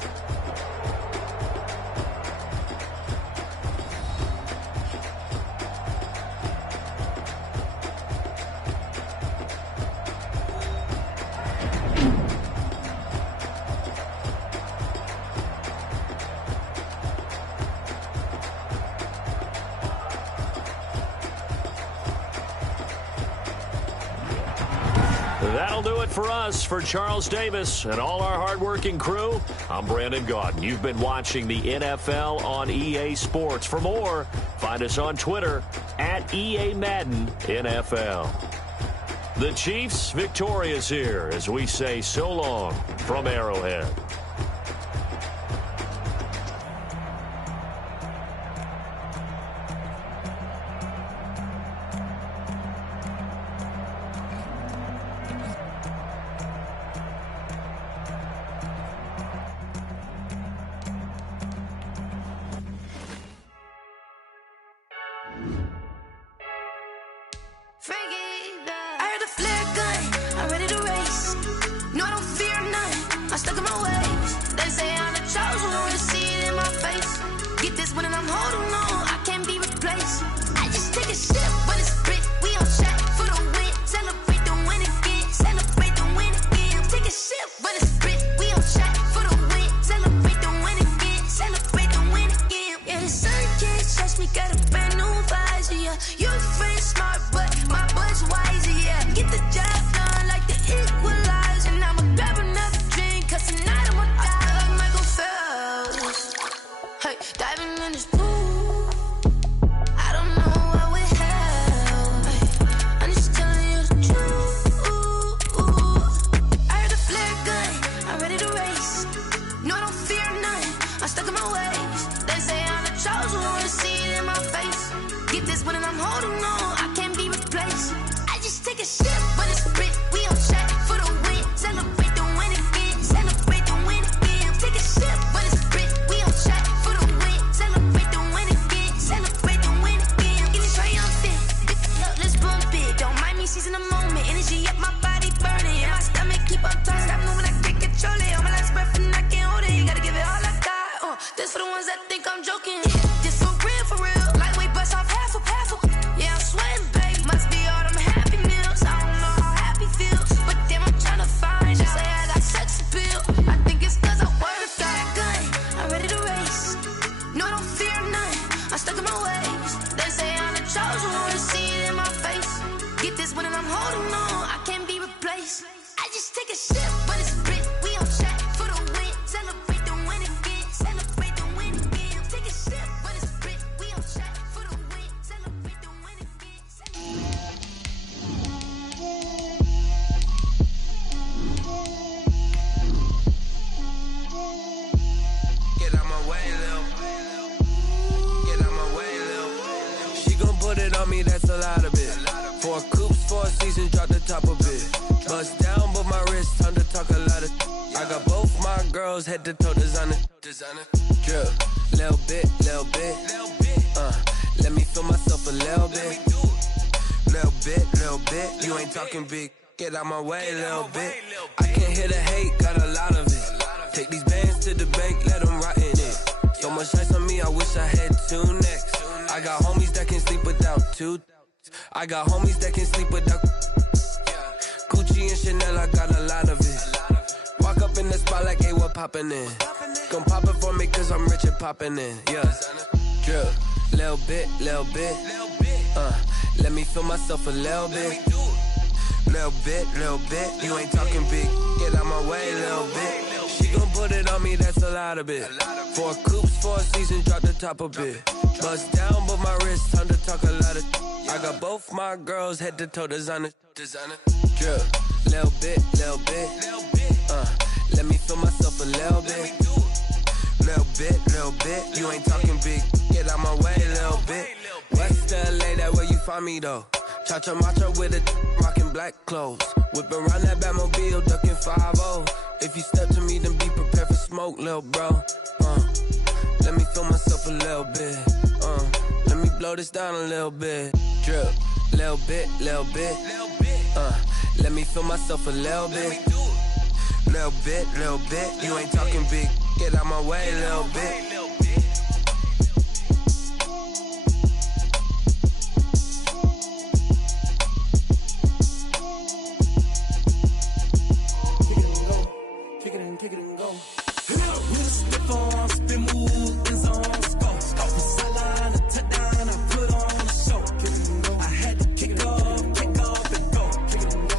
That'll do it for us. For Charles Davis and all our hardworking crew, I'm Brandon Gaudin. You've been watching the NFL on EA Sports. For more, find us on Twitter at EA Madden NFL. The Chiefs victorious here as we say so long from Arrowhead. Head to toe designer, drip, little bit, let me feel myself a little bit, you ain't talking big, get out my way, little bit, I can't hear the hate, got a lot of it, take these bands to the bank, let them rot in it, so much ice on me, I wish I had two necks, I got homies that can sleep without two, I got homies that can sleep without, Gucci and Chanel, I got a lot of it. Walk up in the spot like, hey, what poppin' in? Gon' pop it for me cause I'm rich and poppin' in, yeah. Drip, little bit, let me feel myself a little bit. Little bit, you ain't talking big, get out my way, little bit. She gon' put it on me, that's a lot of it. 4 coops, 4 seasons, drop the top a bit. Bust down, but my wrist, time to talk a lot of. I got both my girls, head to toe designer. Drip, little bit, let me feel myself a little bit. Little bit, you ain't talking big, get out my way, little bit. West LA, that where you find me though. Cha-cha matcha with it, rockin' black clothes. Whippin' around that Batmobile, duckin' 5-0. If you step to me, then be prepared for smoke, lil' bro. Let me feel myself a little bit. Let me blow this down a little bit. Drip, little bit. Let me feel myself a little bit. Little bit, you ain't talking big, get out my way, little bit. Kick it and go. With a stiff arm, spin move, and zone scope. Sideline, a touchdown, I put on the show. I had to kick off and go.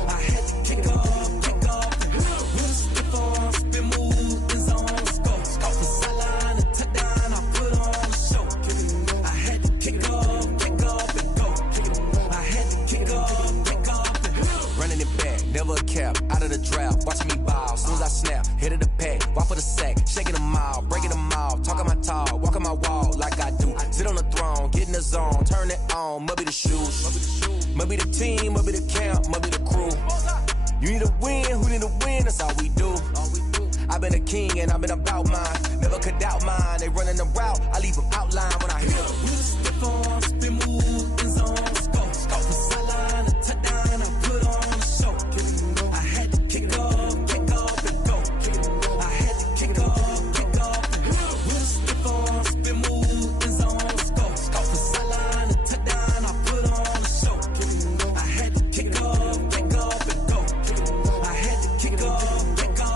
I had to kick off. cap, out of the drought, watching me ball. Soon as I snap, hit of the pack, walk for the sack, shaking them all, breaking them all, talking my talk, walking my wall like I do. Sit on the throne, get in the zone, turn it on, must be the shoes, must be the team, must be the camp, must be the crew. You need a win, who need a win, that's all we do. I've been a king and I've been about mine, never could doubt mine. They running the route, I leave them outline when I hit them. We stiff on, spin move, in zone, scope. From sideline to touchdown, I put on a show. I had to kick off and go. I had to kick off and go. We stiff on, spin move, in zone, scope. From sideline to touchdown, I put on a show. I had to kick off and go. I had to kick off and go.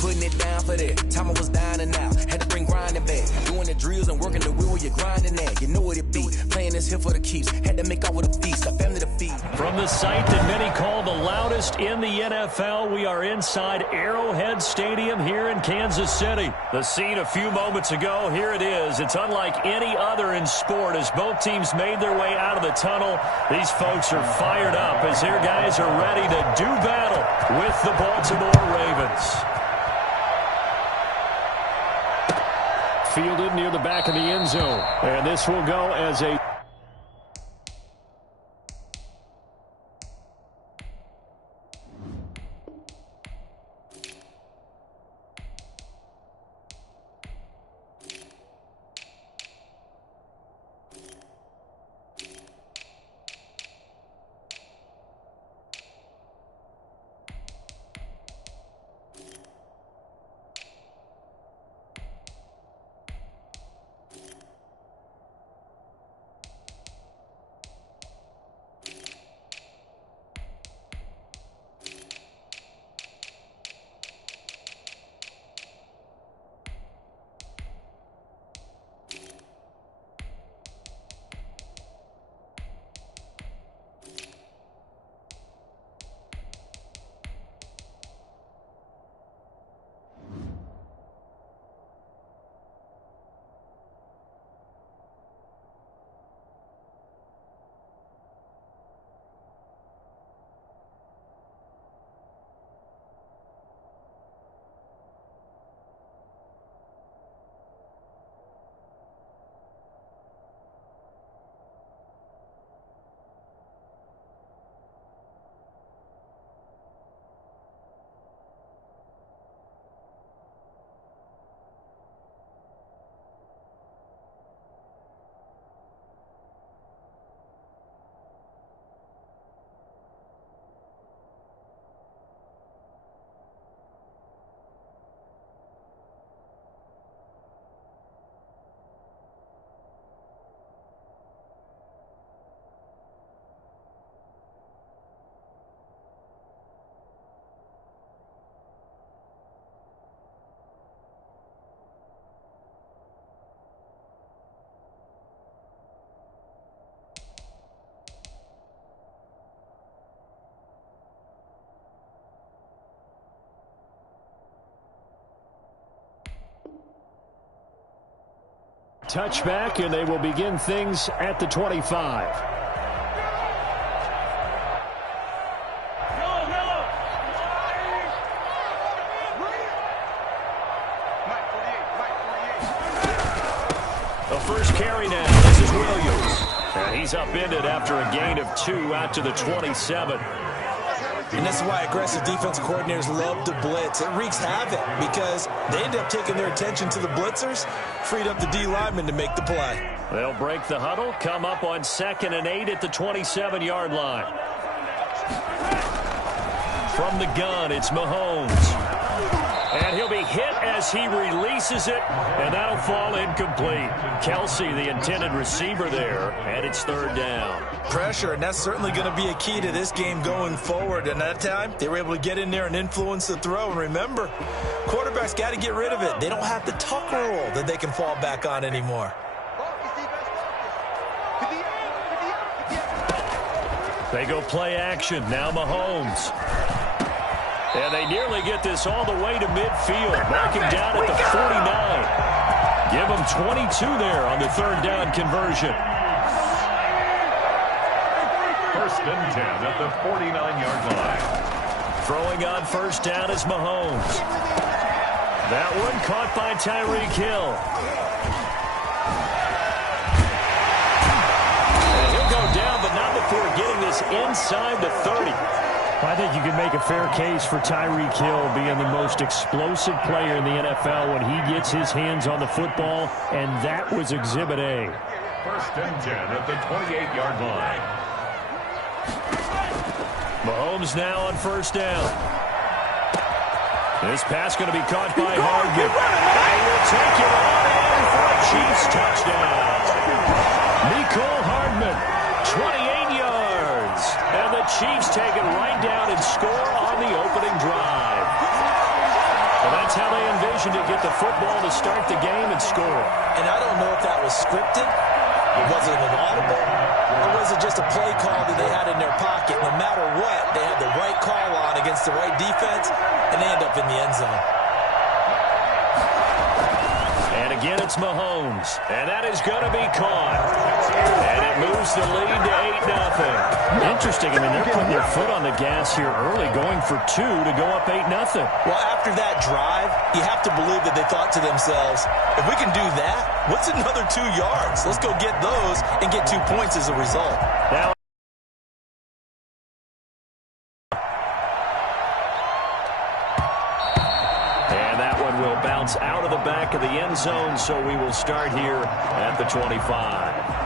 Putting it down for that, time I was down and out. Had to bring grinding back, doing the drills and working the wheel where you're grinding at. You know what it be, playing this here for the keeps. Had to make out with a feast, a family to feed. From the site that many call the loudest in the NFL, we are inside Arrowhead Stadium here in Kansas City. The scene a few moments ago, here it is. It's unlike any other in sport as both teams made their way out of the tunnel. These folks are fired up as their guys are ready to do battle with the Baltimore Ravens. Fielded near the back of the end zone. And this will go as a touchback, and they will begin things at the 25. The first carry now. This is Williams. And he's upended after a gain of 2 out to the 27. And that's why aggressive defensive coordinators love to blitz. It wreaks havoc because they end up taking their attention to the blitzers, freed up the D lineman to make the play. They'll break the huddle, come up on 2nd and 8 at the 27-yard line. From the gun, it's Mahomes. And he'll be hit as he releases it, and that'll fall incomplete. Kelsey, the intended receiver there, and it's 3rd down. Pressure, and that's certainly going to be a key to this game going forward. And that time, they were able to get in there and influence the throw. And remember, quarterbacks got to get rid of it. They don't have the tuck rule that they can fall back on anymore. They go play action. Now Mahomes. And they nearly get this all the way to midfield. Marking down at the 49. Give them 22 there on the 3rd down conversion. 1st and 10 at the 49-yard line. Throwing on first down is Mahomes. That one caught by Tyreek Hill. And he'll go down, but not before getting this inside the 30. I think you can make a fair case for Tyreek Hill being the most explosive player in the NFL when he gets his hands on the football, and that was Exhibit A. First and 10 at the 28-yard line. Mahomes now on first down. This pass going to be caught by Hardman. And will take it on in for a Chiefs touchdown. Nicole Hardman, 28 yards. And the Chiefs take it right down and score on the opening drive. And that's how they envisioned to get the football to start the game and score. And I don't know if that was scripted. Was it an audible? Or was it just a play call that they had in their pocket? No matter what, they had the right call on against the right defense, and they end up in the end zone. And again, it's Mahomes. And that is going to be caught. And it moves the lead to 8-0. Interesting. I mean, they're putting their foot on the gas here early, going for 2 to go up 8-0. Well, after that drive, you have to believe that they thought to themselves, if we can do that, what's another 2 yards? Let's go get those and get 2 points as a result. Now, and that one will bounce out of the back of the end zone, so we will start here at the 25.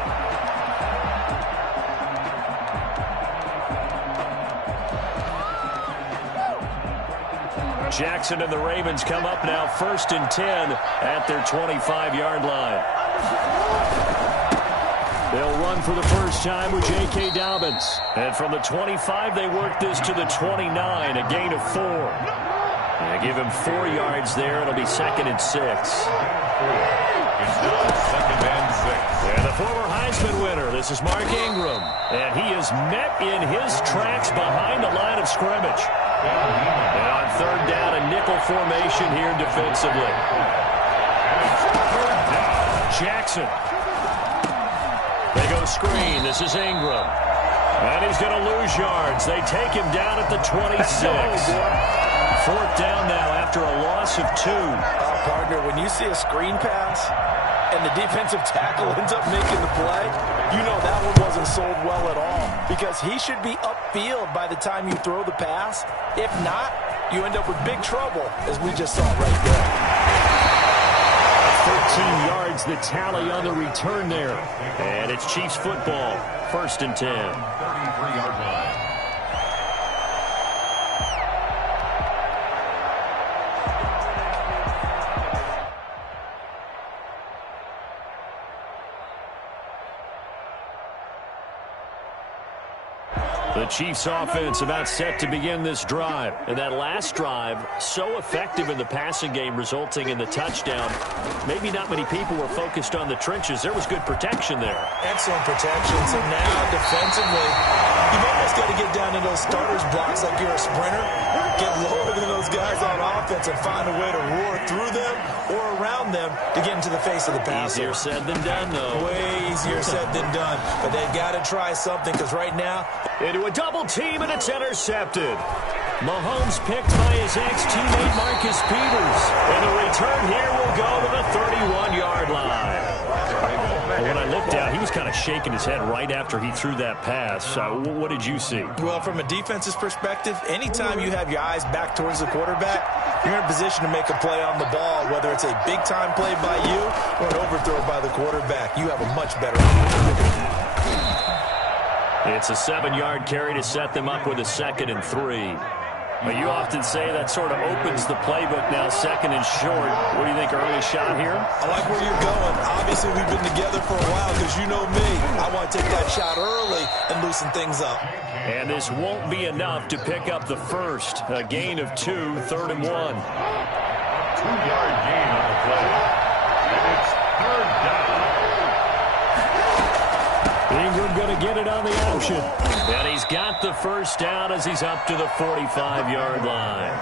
Jackson and the Ravens come up now first and 10 at their 25-yard line. They'll run for the first time with J.K. Dobbins. And from the 25, they work this to the 29, a gain of 4. And give him 4 yards there. It'll be second and 6. It's now second and 6. And the former Heisman winner, this is Mark Ingram. And he is met in his tracks behind the line of scrimmage. And on third down, a nickel formation here defensively. Jackson. They go screen. This is Ingram. And he's going to lose yards. They take him down at the 26. Fourth down now after a loss of 2. Partner, when you see a screen pass and the defensive tackle ends up making the play, you know that one wasn't sold well at all, because he should be upfield by the time you throw the pass. If not, you end up with big trouble, as we just saw right there. 13 yards, the tally on the return there. And it's Chiefs football, first and 10. 33-yard line. The Chiefs offense about set to begin this drive. And that last drive, so effective in the passing game, resulting in the touchdown. Maybe not many people were focused on the trenches. There was good protection there. Excellent protection. So now defensively, you've almost got to get down to those starters blocks like you're a sprinter. Get lower than those guys on offense and find a way to roar through them or around them to get into the face of the passer. Easier said than done, though. Way easier said than done. But they've got to try something, because right now, into a double team, and it's intercepted. Mahomes picked by his ex-teammate Marcus Peters. And the return here will go to the 31-yard line. When I looked down, he was kind of shaking his head right after he threw that pass. What did you see? Well, from a defense's perspective, anytime you have your eyes back towards the quarterback, you're in a position to make a play on the ball, whether it's a big-time play by you or an overthrow by the quarterback. You have a much better opportunity. It's a 7-yard carry to set them up with a second and 3. But you often say that sort of opens the playbook now, second and short. What do you think, early shot here? I like where you're going. Obviously, we've been together for a while, because you know me. I want to take that shot early and loosen things up. And this won't be enough to pick up the first. A gain of 2, third and 1. 2-yard gain on the play. And it's third down. Ingram going to get it on the option. And he's got the first down as he's up to the 45-yard line.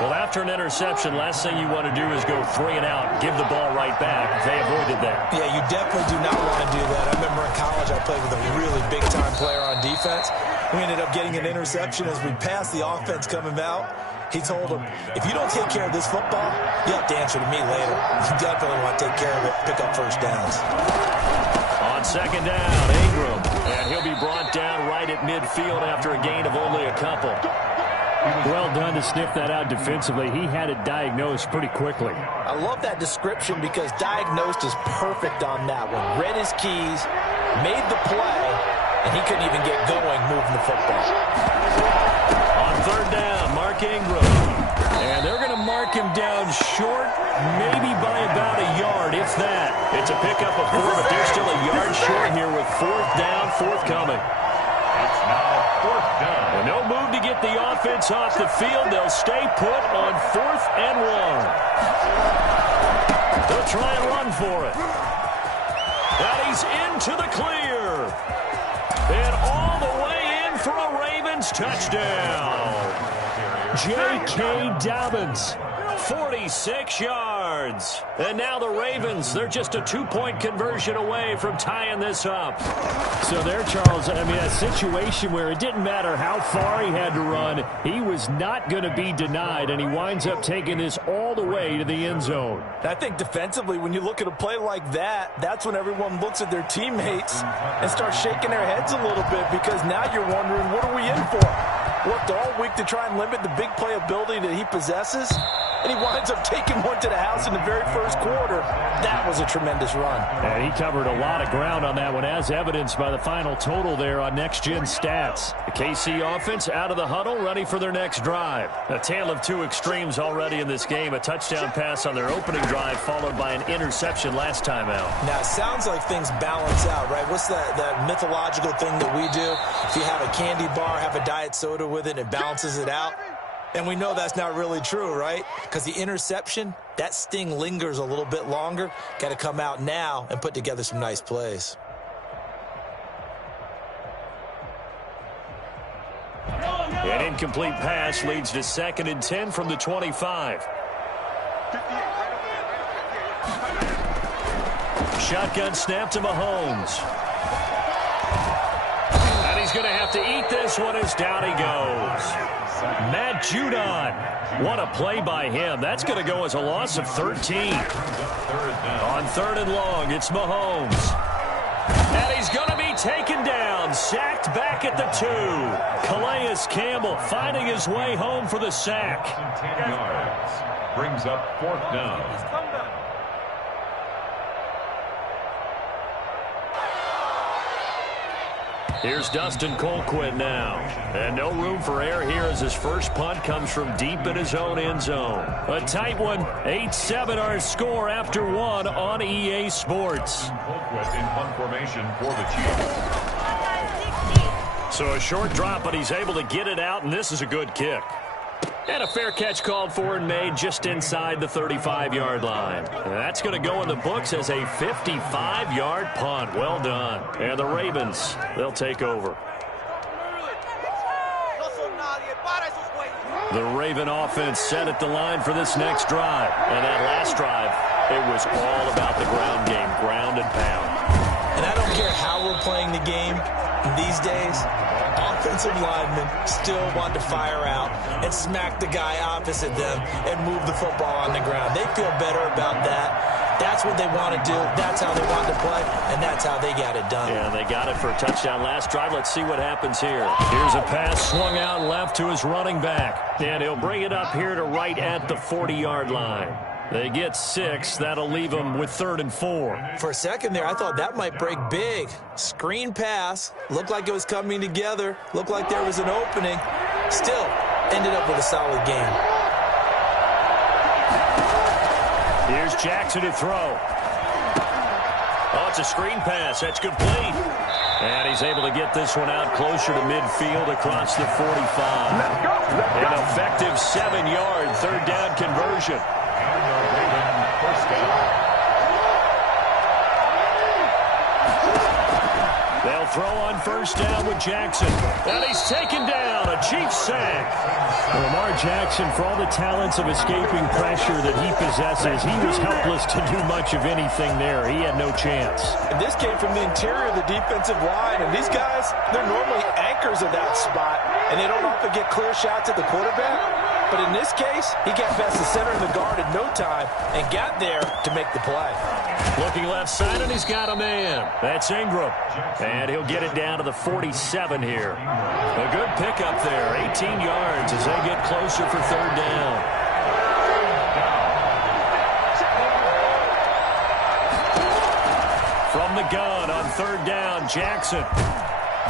Well, after an interception, last thing you want to do is go 3 and out, give the ball right back. They avoided that. Yeah, you definitely do not want to do that. I remember in college I played with a really big-time player on defense. We ended up getting an interception as we passed the offense coming out. He told him, if you don't take care of this football, you have to answer to me later. You definitely want to take care of it, pick up first downs. On second down, Ingram. And he'll be brought down right at midfield after a gain of only a couple. Well done to sniff that out defensively. He had it diagnosed pretty quickly. I love that description because diagnosed is perfect on that one. Read his keys, made the play, and he couldn't even get going moving the football. On third down, Mark Ingram. And they're going to mark him down short, maybe by about a yard, if that. It's a pickup of 4, but they're still a yard short here with fourth down, forthcoming. It's now fourth down. And no move to get the offense off the field. They'll stay put on 4th and 1. They'll try and run for it. And he's into the clear. And all the way in for a Ravens touchdown. J.K. Dobbins, 46 yards. And now the Ravens, they're just a 2-point conversion away from tying this up. So there, Charles, I mean, a situation where it didn't matter how far he had to run, he was not going to be denied, and he winds up taking this all the way to the end zone. I think defensively, when you look at a play like that, that's when everyone looks at their teammates and starts shaking their heads a little bit because now you're wondering, what are we in for? Worked all week to try and limit the big playability that he possesses, and he winds up taking one to the house in the very first quarter. That was a tremendous run. And he covered a lot of ground on that one, as evidenced by the final total there on Next Gen Stats. The KC offense out of the huddle, ready for their next drive. A tale of two extremes already in this game. A touchdown pass on their opening drive, followed by an interception last time out. Now, it sounds like things balance out, right? What's that mythological thing that we do? If you have a candy bar, have a diet soda with it, it balances it out. And we know that's not really true, right? Because the interception, that sting lingers a little bit longer. Got to come out now and put together some nice plays. An incomplete pass leads to 2nd and 10 from the 25. Shotgun snap to Mahomes. And he's going to have to eat this one as down he goes. Matt Judon. What a play by him. That's going to go as a loss of 13. On 3rd and long, it's Mahomes. And he's going to be taken down. Sacked back at the 2. Calais Campbell finding his way home for the sack. 10 yards. Brings up 4th down. Here's Dustin Colquitt now. And no room for error here as his first punt comes from deep in his own end zone. A tight one. 8-7 our score after 1 on EA Sports. Colquitt in punt formation for the Chiefs. So a short drop, but he's able to get it out, and this is a good kick. And a fair catch called for and made just inside the 35-yard line. And that's going to go in the books as a 55-yard punt. Well done. And the Ravens, they'll take over. The Raven offense set at the line for this next drive. And that last drive, it was all about the ground game, ground and pound. And I don't care how we're playing the game these days. Offensive linemen still want to fire out and smack the guy opposite them and move the football on the ground. They feel better about that. That's what they want to do. That's how they want to play, and that's how they got it done. Yeah, they got it for a touchdown last drive. Let's see what happens here. Here's a pass swung out left to his running back, and he'll bring it up here to right at the 40-yard line. They get 6. That'll leave them with 3rd and 4. For a second there, I thought that might break big. Screen pass. Looked like it was coming together. Looked like there was an opening. Still, ended up with a solid game. Here's Jackson to throw. Oh, it's a screen pass. That's complete. And he's able to get this one out closer to midfield across the 45. An effective 7-yard 3rd down conversion. They'll throw on 1st down with Jackson. And he's taken down. A Chiefs sack. Lamar Jackson, for all the talents of escaping pressure that he possesses, he was helpless to do much of anything there. He had no chance. And this came from the interior of the defensive line. And these guys, they're normally anchored makers of that spot, and they don't often get clear shots at the quarterback. But in this case, he got past the center of the guard in no time and got there to make the play. Looking left side, and he's got a man. That's Ingram. And he'll get it down to the 47 here. A good pickup there, 18 yards as they get closer for third down. From the gun on third down, Jackson.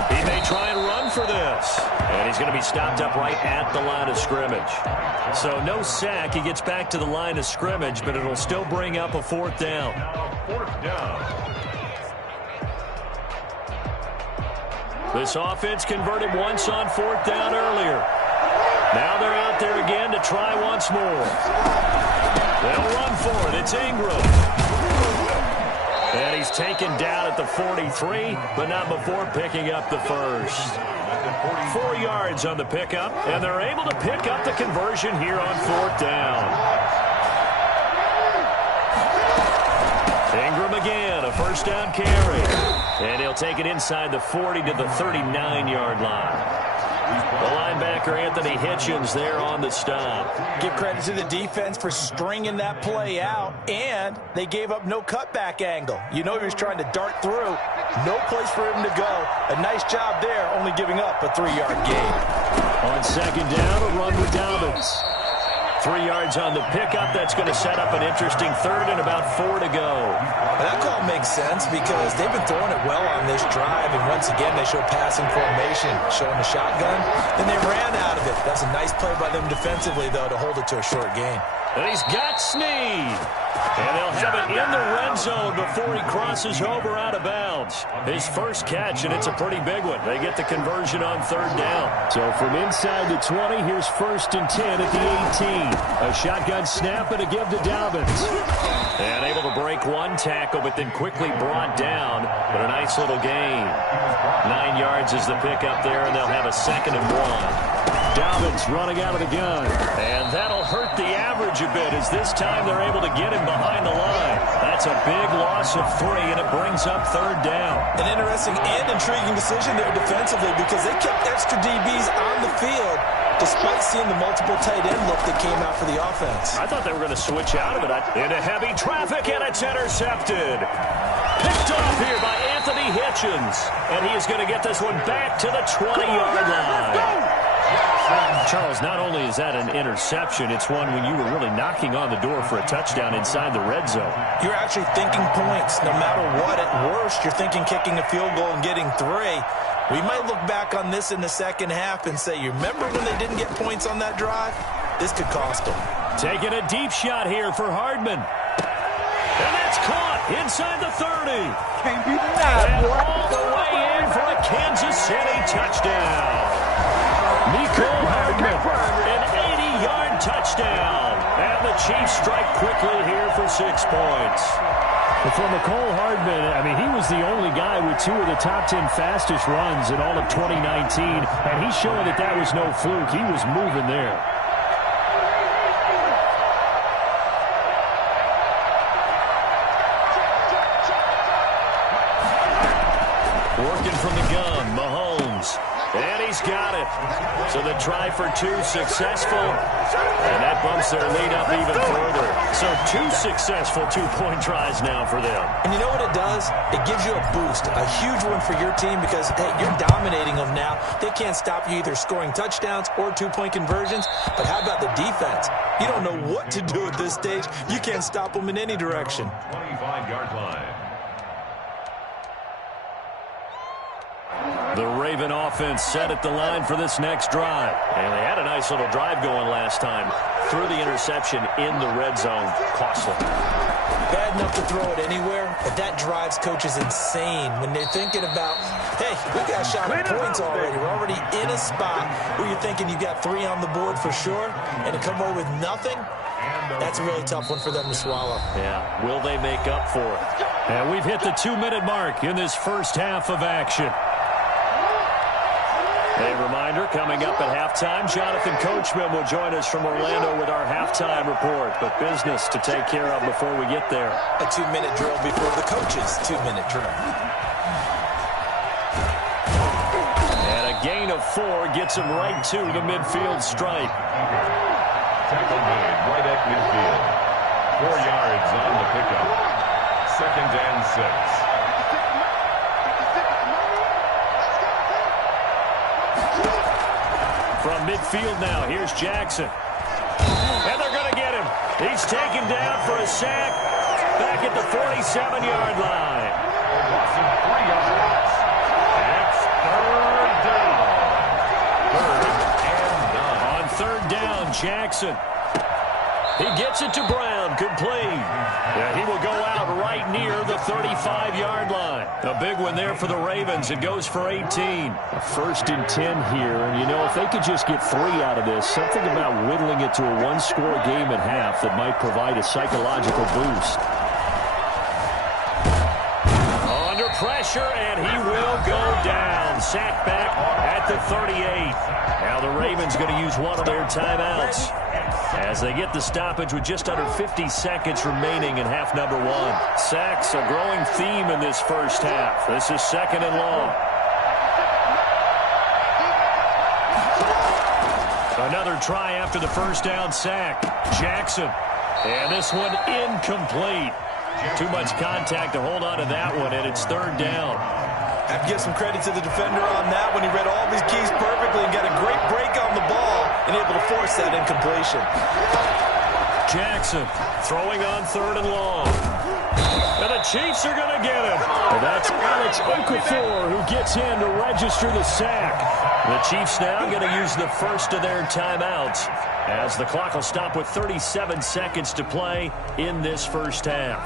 He may try and run for this. And he's going to be stopped up right at the line of scrimmage. So no sack. He gets back to the line of scrimmage, but it'll still bring up a fourth down. Fourth down. This offense converted once on fourth down earlier. Now they're out there again to try once more. They'll run for it. It's Ingram. And he's taken down at the 43, but not before picking up the first. 4 yards on the pickup, and they're able to pick up the conversion here on fourth down. Ingram again, a first down carry. And he'll take it inside the 40 to the 39-yard line. The linebacker, Anthony Hitchens, there on the stop. Give credit to the defense for stringing that play out, and they gave up no cutback angle. You know he was trying to dart through. No place for him to go. A nice job there, only giving up a 3-yard gain. On second down, a run with Dobbins. 3 yards on the pickup. That's going to set up an interesting third and about 4 to go. That call makes sense because they've been throwing it well on this drive, and once again they show passing formation, showing the shotgun. Then they ran out of it. That's a nice play by them defensively, though, to hold it to a short gain. And he's got Snead. And they'll have it in the red zone before he crosses over out of bounds. His first catch, and it's a pretty big one. They get the conversion on third down. So from inside the 20, here's first and 10 at the 18. A shotgun snap and a give to Dobbins. And able to break one tackle, but then quickly brought down. But a nice little gain. 9 yards is the pickup there, and they'll have a second and 1. Dobbins running out of the gun. And that'll hurt the average a bit as this time they're able to get him behind the line. That's a big loss of 3, and it brings up third down. An interesting and intriguing decision there defensively because they kept extra DBs on the field despite seeing the multiple tight end look that came out for the offense. I thought they were going to switch out of it. Into heavy traffic, and it's intercepted. Picked off here by Anthony Hitchens. And he is going to get this one back to the 20-yard line. Charles, not only is that an interception, it's one when you were really knocking on the door for a touchdown inside the red zone. You're actually thinking points. No matter what, at worst, you're thinking kicking a field goal and getting 3. We might look back on this in the second half and say, you remember when they didn't get points on that drive? This could cost them. Taking a deep shot here for Hardman. And that's caught inside the 30. Can't be denied, boy. All the way in for a Kansas City touchdown. Nicole Hardman, an 80-yard touchdown. And the Chiefs strike quickly here for 6 points. But for Nicole Hardman, I mean, he was the only guy with 2 of the top 10 fastest runs in all of 2019. And he's showing that that was no fluke. He was moving there. Working from the gun, Mahomes. And he's got it. So the try for 2 successful. And that bumps their lead up even further. So 2 successful 2-point tries now for them. And you know what it does? It gives you a boost, a huge one for your team because, hey, you're dominating them now. They can't stop you either scoring touchdowns or 2-point conversions. But how about the defense? You don't know what to do at this stage. You can't stop them in any direction. 25-yard line. The Raven offense set at the line for this next drive. And they had a nice little drive going last time. Threw the interception in the red zone. Costly. Bad enough to throw it anywhere, but that drives coaches insane when they're thinking about, hey, we got a shot at points already. We're already in a spot where you're thinking you got 3 on the board for sure, and to come away with nothing, that's a really tough one for them to swallow. Yeah, will they make up for it? And we've hit the 2-minute mark in this first half of action. A reminder, coming up at halftime, Jonathan Coachman will join us from Orlando with our halftime report. But business to take care of before we get there. A 2-minute drill before the coach's 2-minute drill. And a gain of 4 gets him right to the midfield stripe. Tackle made right at midfield. 4 yards on the pickup. 2nd and 6. From midfield now, here's Jackson. And they're going to get him. He's taken down for a sack back at the 47-yard line. Loss of 3 yards. It's 3rd down. 3rd and 9. On 3rd down, Jackson. He gets it to Brown, complete. Yeah, he will go out right near the 35-yard line. A big one there for the Ravens. It goes for 18. A 1st and 10 here. And, you know, if they could just get 3 out of this, something about whittling it to a 1-score game at half that might provide a psychological boost. Under pressure, and he will go down. Sacked back at the 38. Now the Ravens going to use one of their timeouts as they get the stoppage with just under 50 seconds remaining in half number 1. Sacks, a growing theme in this first half. This is 2nd and long. Another try after the 1st down sack. Jackson. And this one incomplete. Too much contact to hold on to that one, and it's 3rd down. I have to give some credit to the defender on that when he read all these keys perfectly and got a great break on the ball and able to force that incompletion. Jackson throwing on 3rd and long. And the Chiefs are going to get him. And that's Alex Okafor who gets in to register the sack. The Chiefs now going to use the first of their timeouts as the clock will stop with 37 seconds to play in this first half.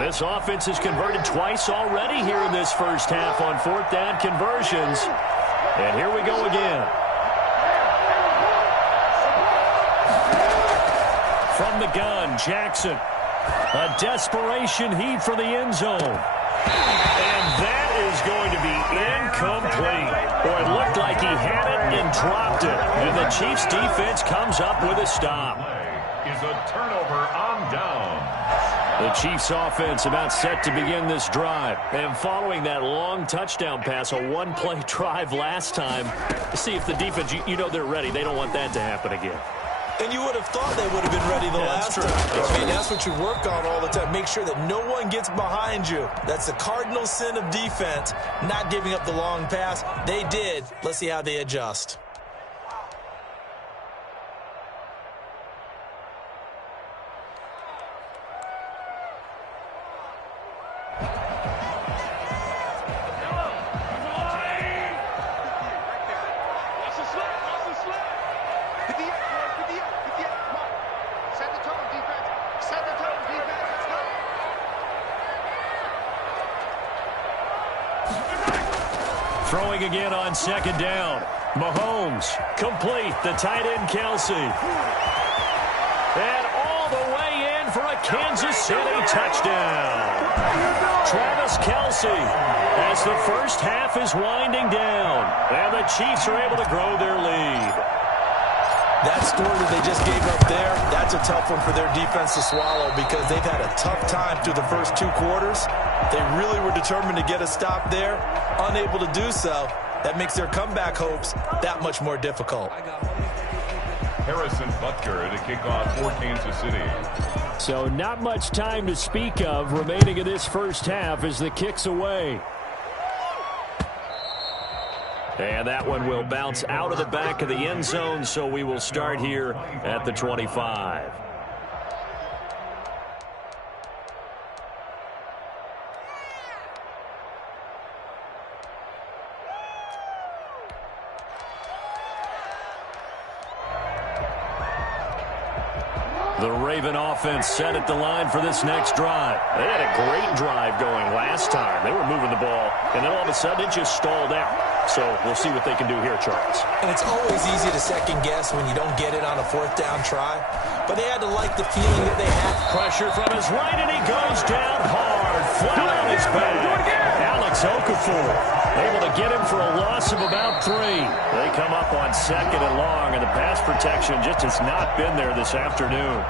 This offense has converted twice already here in this first half on 4th down conversions. And here we go again. From the gun, Jackson. A desperation heave for the end zone. And that is going to be incomplete. Boy, it looked like he had it and dropped it. And the Chiefs defense comes up with a stop. Is a turnover on down. The Chiefs offense about set to begin this drive. And following that long touchdown pass, a one-play drive last time, see if the defense, you know they're ready. They don't want that to happen again. And you would have thought they would have been ready the last time. I mean, that's what you work on all the time. Make sure that no one gets behind you. That's the cardinal sin of defense, not giving up the long pass. They did. Let's see how they adjust. Throwing again on 2nd down. Mahomes, complete, the tight end Kelsey. And all the way in for a Kansas City touchdown. Travis Kelsey as the first half is winding down. And the Chiefs are able to grow their lead. That score that they just gave up there, that's a tough one for their defense to swallow because they've had a tough time through the first 2 quarters. They really were determined to get a stop there, unable to do so. That makes their comeback hopes that much more difficult. Harrison Butker to kick off for Kansas City. So not much time to speak of remaining in this first half as the kick's away. And that one will bounce out of the back of the end zone, so we will start here at the 25. The Raven offense set at the line for this next drive. They had a great drive going last time. They were moving the ball, and then all of a sudden it just stalled out. So we'll see what they can do here, Charles. And it's always easy to second guess when you don't get it on a 4th down try. But they had to like the feeling that they had. Pressure from his right, and he goes down hard, flat on his back. Alex it's Okafor. Able to get him for a loss of about 3. They come up on 2nd and long, and the pass protection just has not been there this afternoon.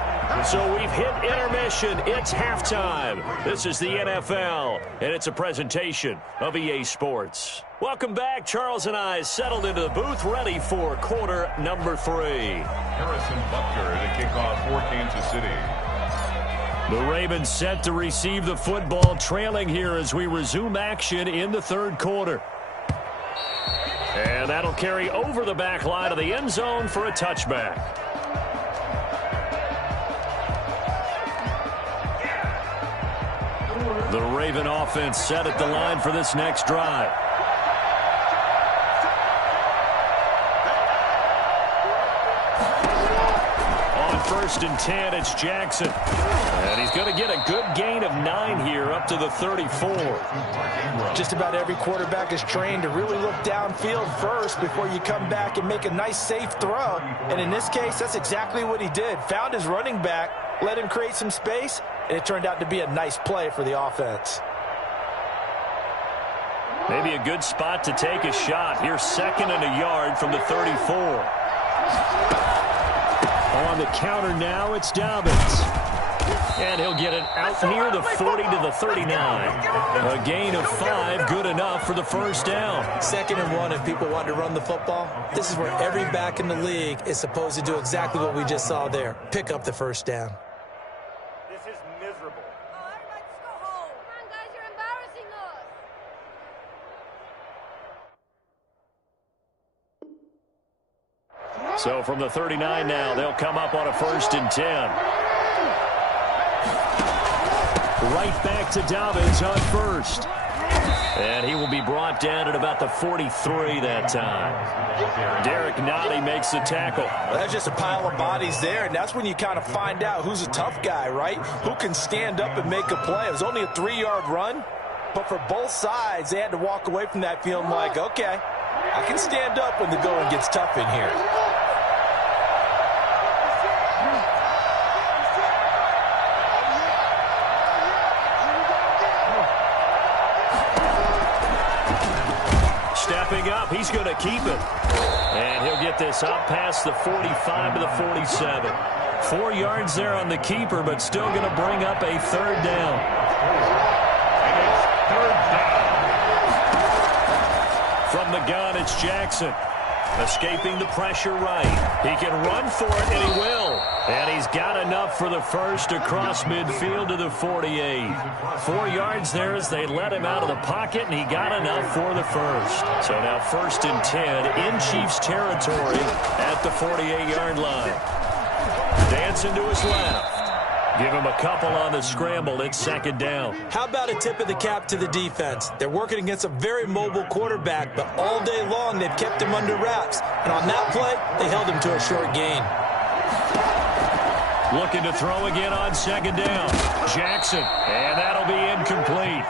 So we've hit intermission. It's halftime. This is the NFL, and it's a presentation of EA Sports. Welcome back. Charles and I settled into the booth, ready for quarter number 3. Harrison Butker to kick off for Kansas City. The Ravens set to receive the football, trailing here as we resume action in the third quarter. And that'll carry over the back line of the end zone for a touchback. The Raven offense set at the line for this next drive. First and 10, it's Jackson. And he's going to get a good gain of 9 here up to the 34. Just about every quarterback is trained to really look downfield first before you come back and make a nice, safe throw. And in this case, that's exactly what he did. Found his running back, let him create some space, and it turned out to be a nice play for the offense. Maybe a good spot to take a shot. Here's 2nd and a yard from the 34. On the counter now, it's Dobbins. And he'll get it out near the 40 to the 39. A gain of 5, good enough for the first down. 2nd and 1, if people want to run the football, this is where every back in the league is supposed to do exactly what we just saw there. Pick up the first down. This is miserable. Oh, everybody just go home. Come on, guys, you're embarrassing us. So from the 39 now, they'll come up on a 1st and 10. Right back to Dobbins on 1st. And he will be brought down at about the 43 that time. Derek Nottie makes the tackle. Well, that's just a pile of bodies there, and that's when you kind of find out who's a tough guy, right? Who can stand up and make a play. It was only a 3-yard run, but for both sides, they had to walk away from that feeling like, okay, I can stand up when the going gets tough in here. Stepping up, he's going to keep it. And he'll get this up past the 45 to the 47. 4 yards there on the keeper, but still going to bring up a 3rd down. And it's 3rd down. From the gun, it's Jackson. Escaping the pressure right. He can run for it, and he will. And he's got enough for the first across midfield to the 48. 4 yards there as they let him out of the pocket, and he got enough for the first. So now 1st and 10 in Chiefs territory at the 48-yard line. Dancing to his left. Give him a couple on the scramble. It's 2nd down. How about a tip of the cap to the defense? They're working against a very mobile quarterback, but all day long they've kept him under wraps. And on that play, they held him to a short gain. Looking to throw again on 2nd down. Jackson, and that'll be incomplete.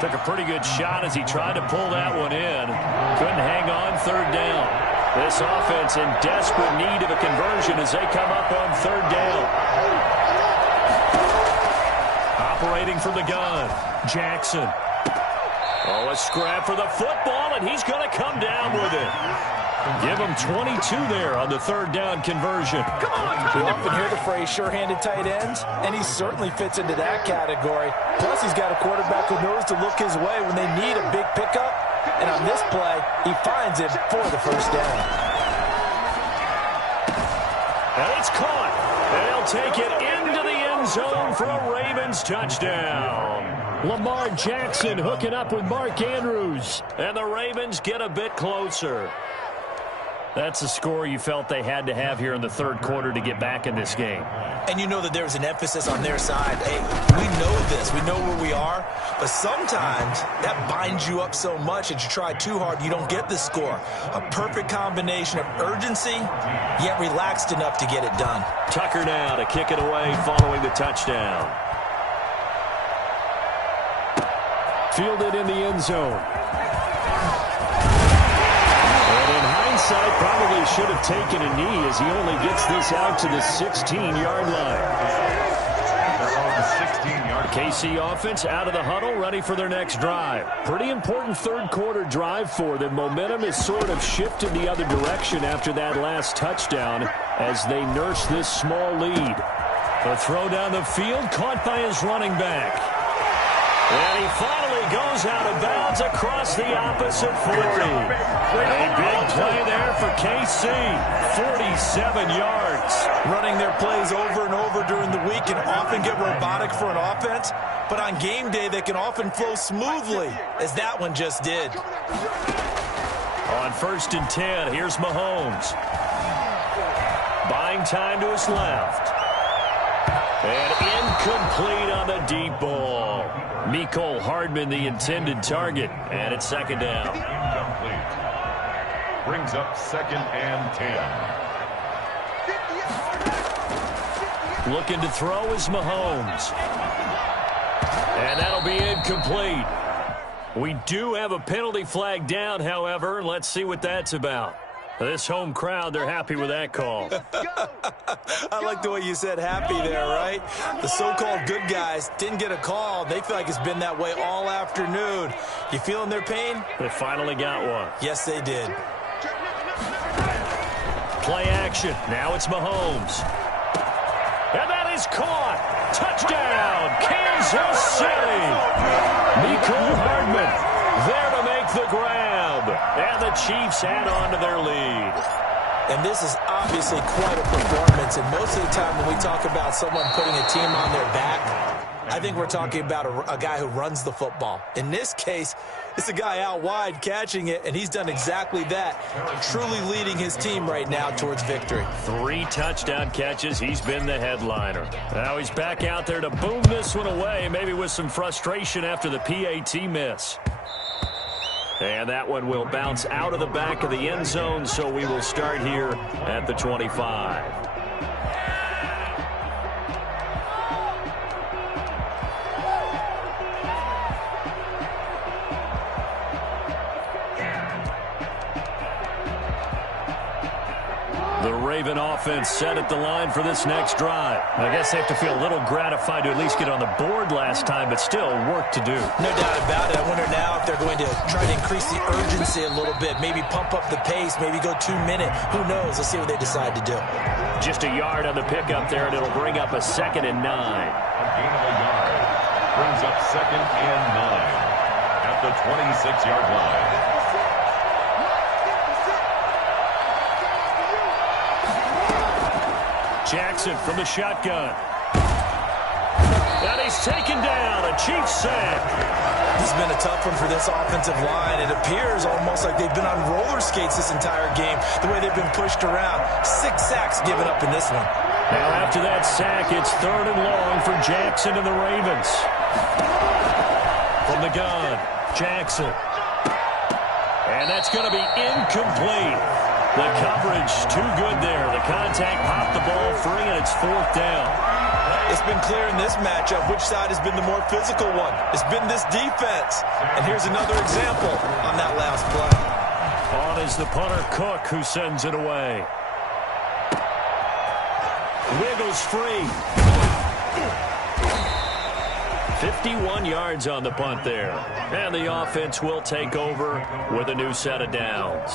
Took a pretty good shot as he tried to pull that one in. Couldn't hang on 3rd down. This offense in desperate need of a conversion as they come up on 3rd down. Operating from the gun, Jackson. Oh, a scrap for the football, and he's going to come down with it. Give him 22 there on the 3rd down conversion. Come on, we often hear the phrase sure-handed tight ends, and he certainly fits into that category. Plus, he's got a quarterback who knows to look his way when they need a big pickup. And on this play, he finds it for the first down. And it's caught. And they'll take it into the end zone for a Ravens touchdown. Lamar Jackson hooking up with Mark Andrews. And the Ravens get a bit closer. That's a score you felt they had to have here in the 3rd quarter to get back in this game. And you know that there's an emphasis on their side. Hey, we know this. We know where we are. But sometimes that binds you up so much that you try too hard, you don't get the score. A perfect combination of urgency, yet relaxed enough to get it done. Tucker now to kick it away following the touchdown. Fielded in the end zone. Hindsight probably should have taken a knee as he only gets this out to the 16-yard line. They're on the 16-yard KC offense out of the huddle, ready for their next drive. Pretty important third quarter drive for them. Momentum has sort of shifted the other direction after that last touchdown as they nurse this small lead. The throw down the field, caught by his running back. And he finally goes out of bounds across the opposite 40. A big play there for KC. 47 yards. Running their plays over and over during the week can often get robotic for an offense, but on game day they can often flow smoothly, as that one just did. On 1st and 10, here's Mahomes. Buying time to his left. And incomplete on the deep ball. Mecole Hardman, the intended target, and it's 2nd down. Incomplete. Brings up 2nd and 10. Looking to throw is Mahomes. And that'll be incomplete. We do have a penalty flag down, however. Let's see what that's about. This home crowd, they're happy with that call. I like the way you said happy there, right? The so-called good guys didn't get a call. They feel like it's been that way all afternoon. You feeling their pain? They finally got one. Yes, they did. Play action. Now it's Mahomes. And that is caught. Touchdown, Kansas City. Mecole Hardman there to make the grab. And the Chiefs add on to their lead. And this is obviously quite a performance. And most of the time when we talk about someone putting a team on their back, I think we're talking about a guy who runs the football. In this case, it's a guy out wide catching it, and he's done exactly that, truly leading his team right now towards victory. 3 touchdown catches. He's been the headliner. Now he's back out there to boom this one away, maybe with some frustration after the PAT miss. And that one will bounce out of the back of the end zone, so we will start here at the 25. The Raven offense set at the line for this next drive. I guess they have to feel a little gratified to at least get on the board last time, but still work to do. No doubt about it. I wonder now if they're going to try to increase the urgency a little bit, maybe pump up the pace, maybe go 2-minute. Who knows? Let's see what they decide to do. Just a yard on the pickup there, and it'll bring up a 2nd and 9. A gain of a yard. Brings up 2nd and 9 at the 26-yard line. Jackson from the shotgun. And he's taken down. A Chiefs sack. This has been a tough one for this offensive line. It appears almost like they've been on roller skates this entire game, the way they've been pushed around. 6 sacks given up in this one. Now after that sack, it's 3rd and long for Jackson and the Ravens. From the gun, Jackson. And that's going to be incomplete. The coverage too good there. The contact popped the ball free, and it's 4th down. It's been clear in this matchup which side has been the more physical one. It's been this defense. And here's another example on that last play. On is the punter Cook, who sends it away. Wiggles free. 51 yards on the punt there. And the offense will take over with a new set of downs.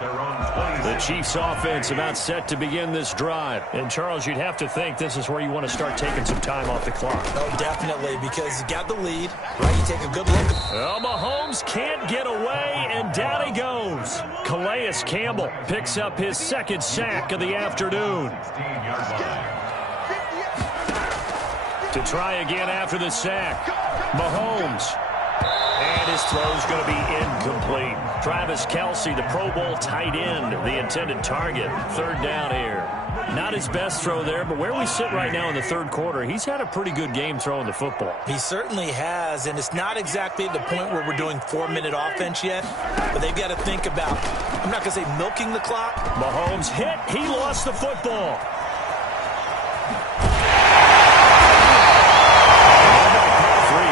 The Chiefs offense about set to begin this drive. And Charles, you'd have to think this is where you want to start taking some time off the clock. Oh, definitely, because you got the lead, right? You take a good look. Well, Mahomes can't get away, and down he goes. Calais Campbell picks up his 2nd sack of the afternoon. To try again after the sack. Mahomes. And his throw's going to be incomplete. Travis Kelce, the Pro Bowl tight end, the intended target. 3rd down here. Not his best throw there, but where we sit right now in the 3rd quarter, he's had a pretty good game throwing the football. He certainly has, and it's not exactly at the point where we're doing 4-minute offense yet, but they've got to think about, I'm not going to say milking the clock. Mahomes hit. He lost the football.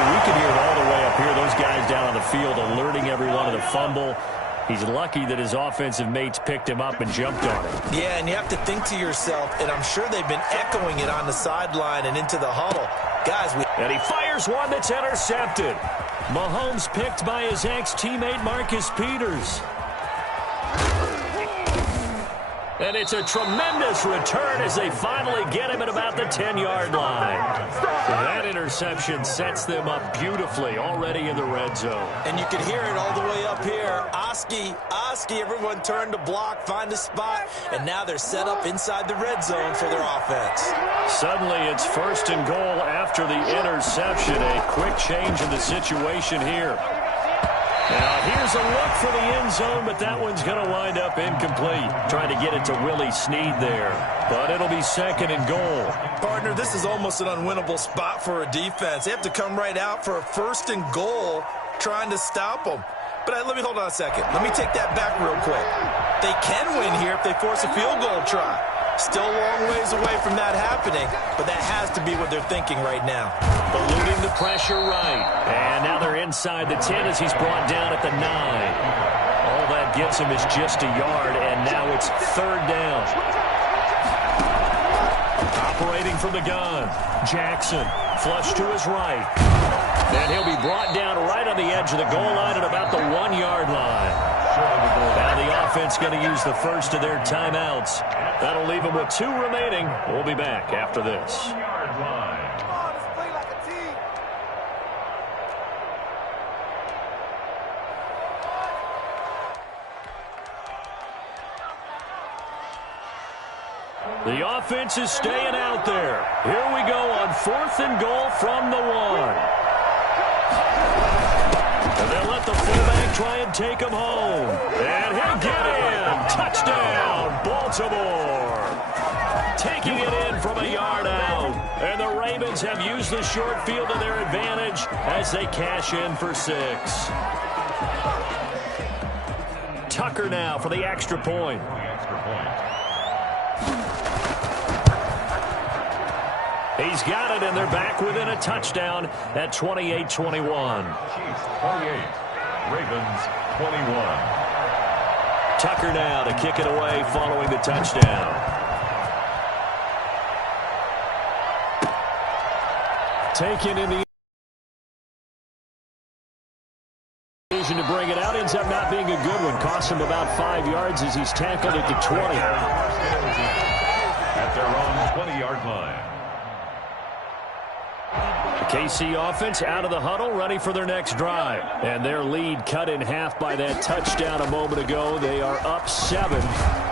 We can hear it all the way up here. Those guys down on the field alerting everyone of the fumble. He's lucky that his offensive mates picked him up and jumped on him. Yeah, and you have to think to yourself, and I'm sure they've been echoing it on the sideline and into the huddle. Guys, and he fires one that's intercepted. Mahomes picked by his ex-teammate Marcus Peters. And it's a tremendous return as they finally get him at about the 10-yard line. That interception sets them up beautifully already in the red zone. And you can hear it all the way up here. Oski, everyone turned to block, find a spot, and now they're set up inside the red zone for their offense. Suddenly it's 1st and goal after the interception. A quick change in the situation here. Now, here's a look for the end zone, but that one's going to wind up incomplete. Trying to get it to Willie Snead there, but it'll be 2nd and goal. Partner, this is almost an unwinnable spot for a defense. They have to come right out for a 1st and goal trying to stop them. But let me hold on a second. Let me take that back real quick. They can win here if they force a field goal try. Still a long ways away from that happening, but that has to be what they're thinking right now. Eluding the pressure right. And now they're inside the 10 as he's brought down at the 9. All that gets him is just a yard, and now it's 3rd down. Operating from the gun, Jackson, flush to his right. And he'll be brought down right on the edge of the goal line at about the 1-yard line. Now the offense going to use the first of their timeouts. That'll leave them with 2 remaining. We'll be back after this. The offense is staying out there. Here we go on 4th and goal from the 1. And they'll let the fullback try and take him home. And he'll get in. Touchdown, Baltimore. Taking it in from a yard out. And the Ravens have used the short field to their advantage as they cash in for 6. Tucker now for the extra point. He's got it, and they're back within a touchdown at 28-21. Chiefs 28, Ravens 21. Tucker now to kick it away following the touchdown. Taken in the decision to bring it out, ends up not being a good one. Costs him about 5 yards as he's tackled at the 20. At their own 20-yard line. The KC offense out of the huddle, ready for their next drive. And their lead cut in half by that touchdown a moment ago. They are up 7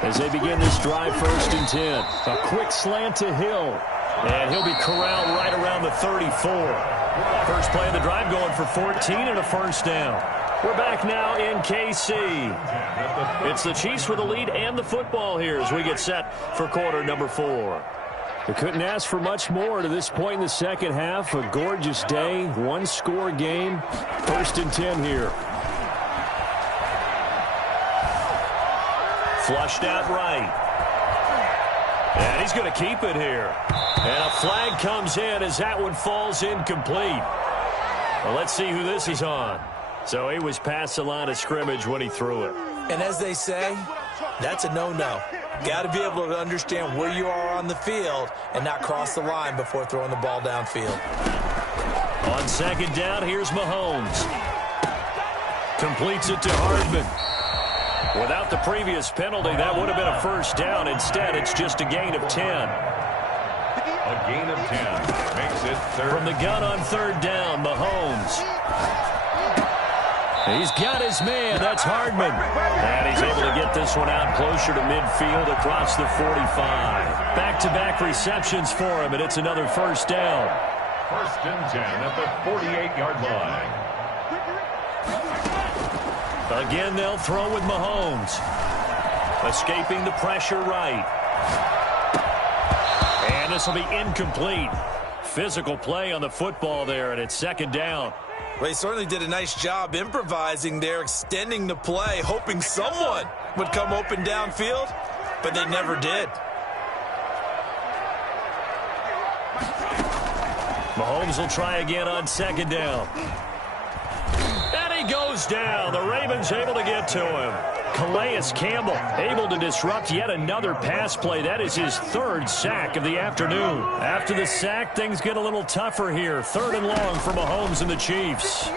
as they begin this drive 1st and 10. A quick slant to Hill. And he'll be corralled right around the 34. First play of the drive going for 14 and a 1st down. We're back now in KC. It's the Chiefs with the lead and the football here as we get set for quarter number 4. We couldn't ask for much more to this point in the second half. A gorgeous day, 1-score game. 1st and 10 here. Flushed out right. And he's going to keep it here. And a flag comes in as that one falls incomplete. Well, let's see who this is on. So he was past the line of scrimmage when he threw it. And as they say, that's a no-no. Got to be able to understand where you are on the field and not cross the line before throwing the ball downfield. On 2nd down, here's Mahomes. Completes it to Hardman. Without the previous penalty, that would have been a 1st down. Instead, it's just a gain of 10. A gain of 10 makes it 3rd. From the gun on 3rd down, Mahomes. He's got his man. That's Hardman. And he's able to get this one out closer to midfield across the 45. Back-to-back receptions for him, and it's another 1st down. 1st and 10 at the 48-yard line. Again, they'll throw with Mahomes. Escaping the pressure right. And this will be incomplete. Physical play on the football there, and it's 2nd down. Well, he certainly did a nice job improvising there, extending the play, hoping someone would come open downfield, but they never did. Mahomes will try again on 2nd down. And he goes down. The Ravens able to get to him. Calais Campbell able to disrupt yet another pass play. That is his third sack of the afternoon. After the sack, things get a little tougher here. 3rd and long for Mahomes and the Chiefs.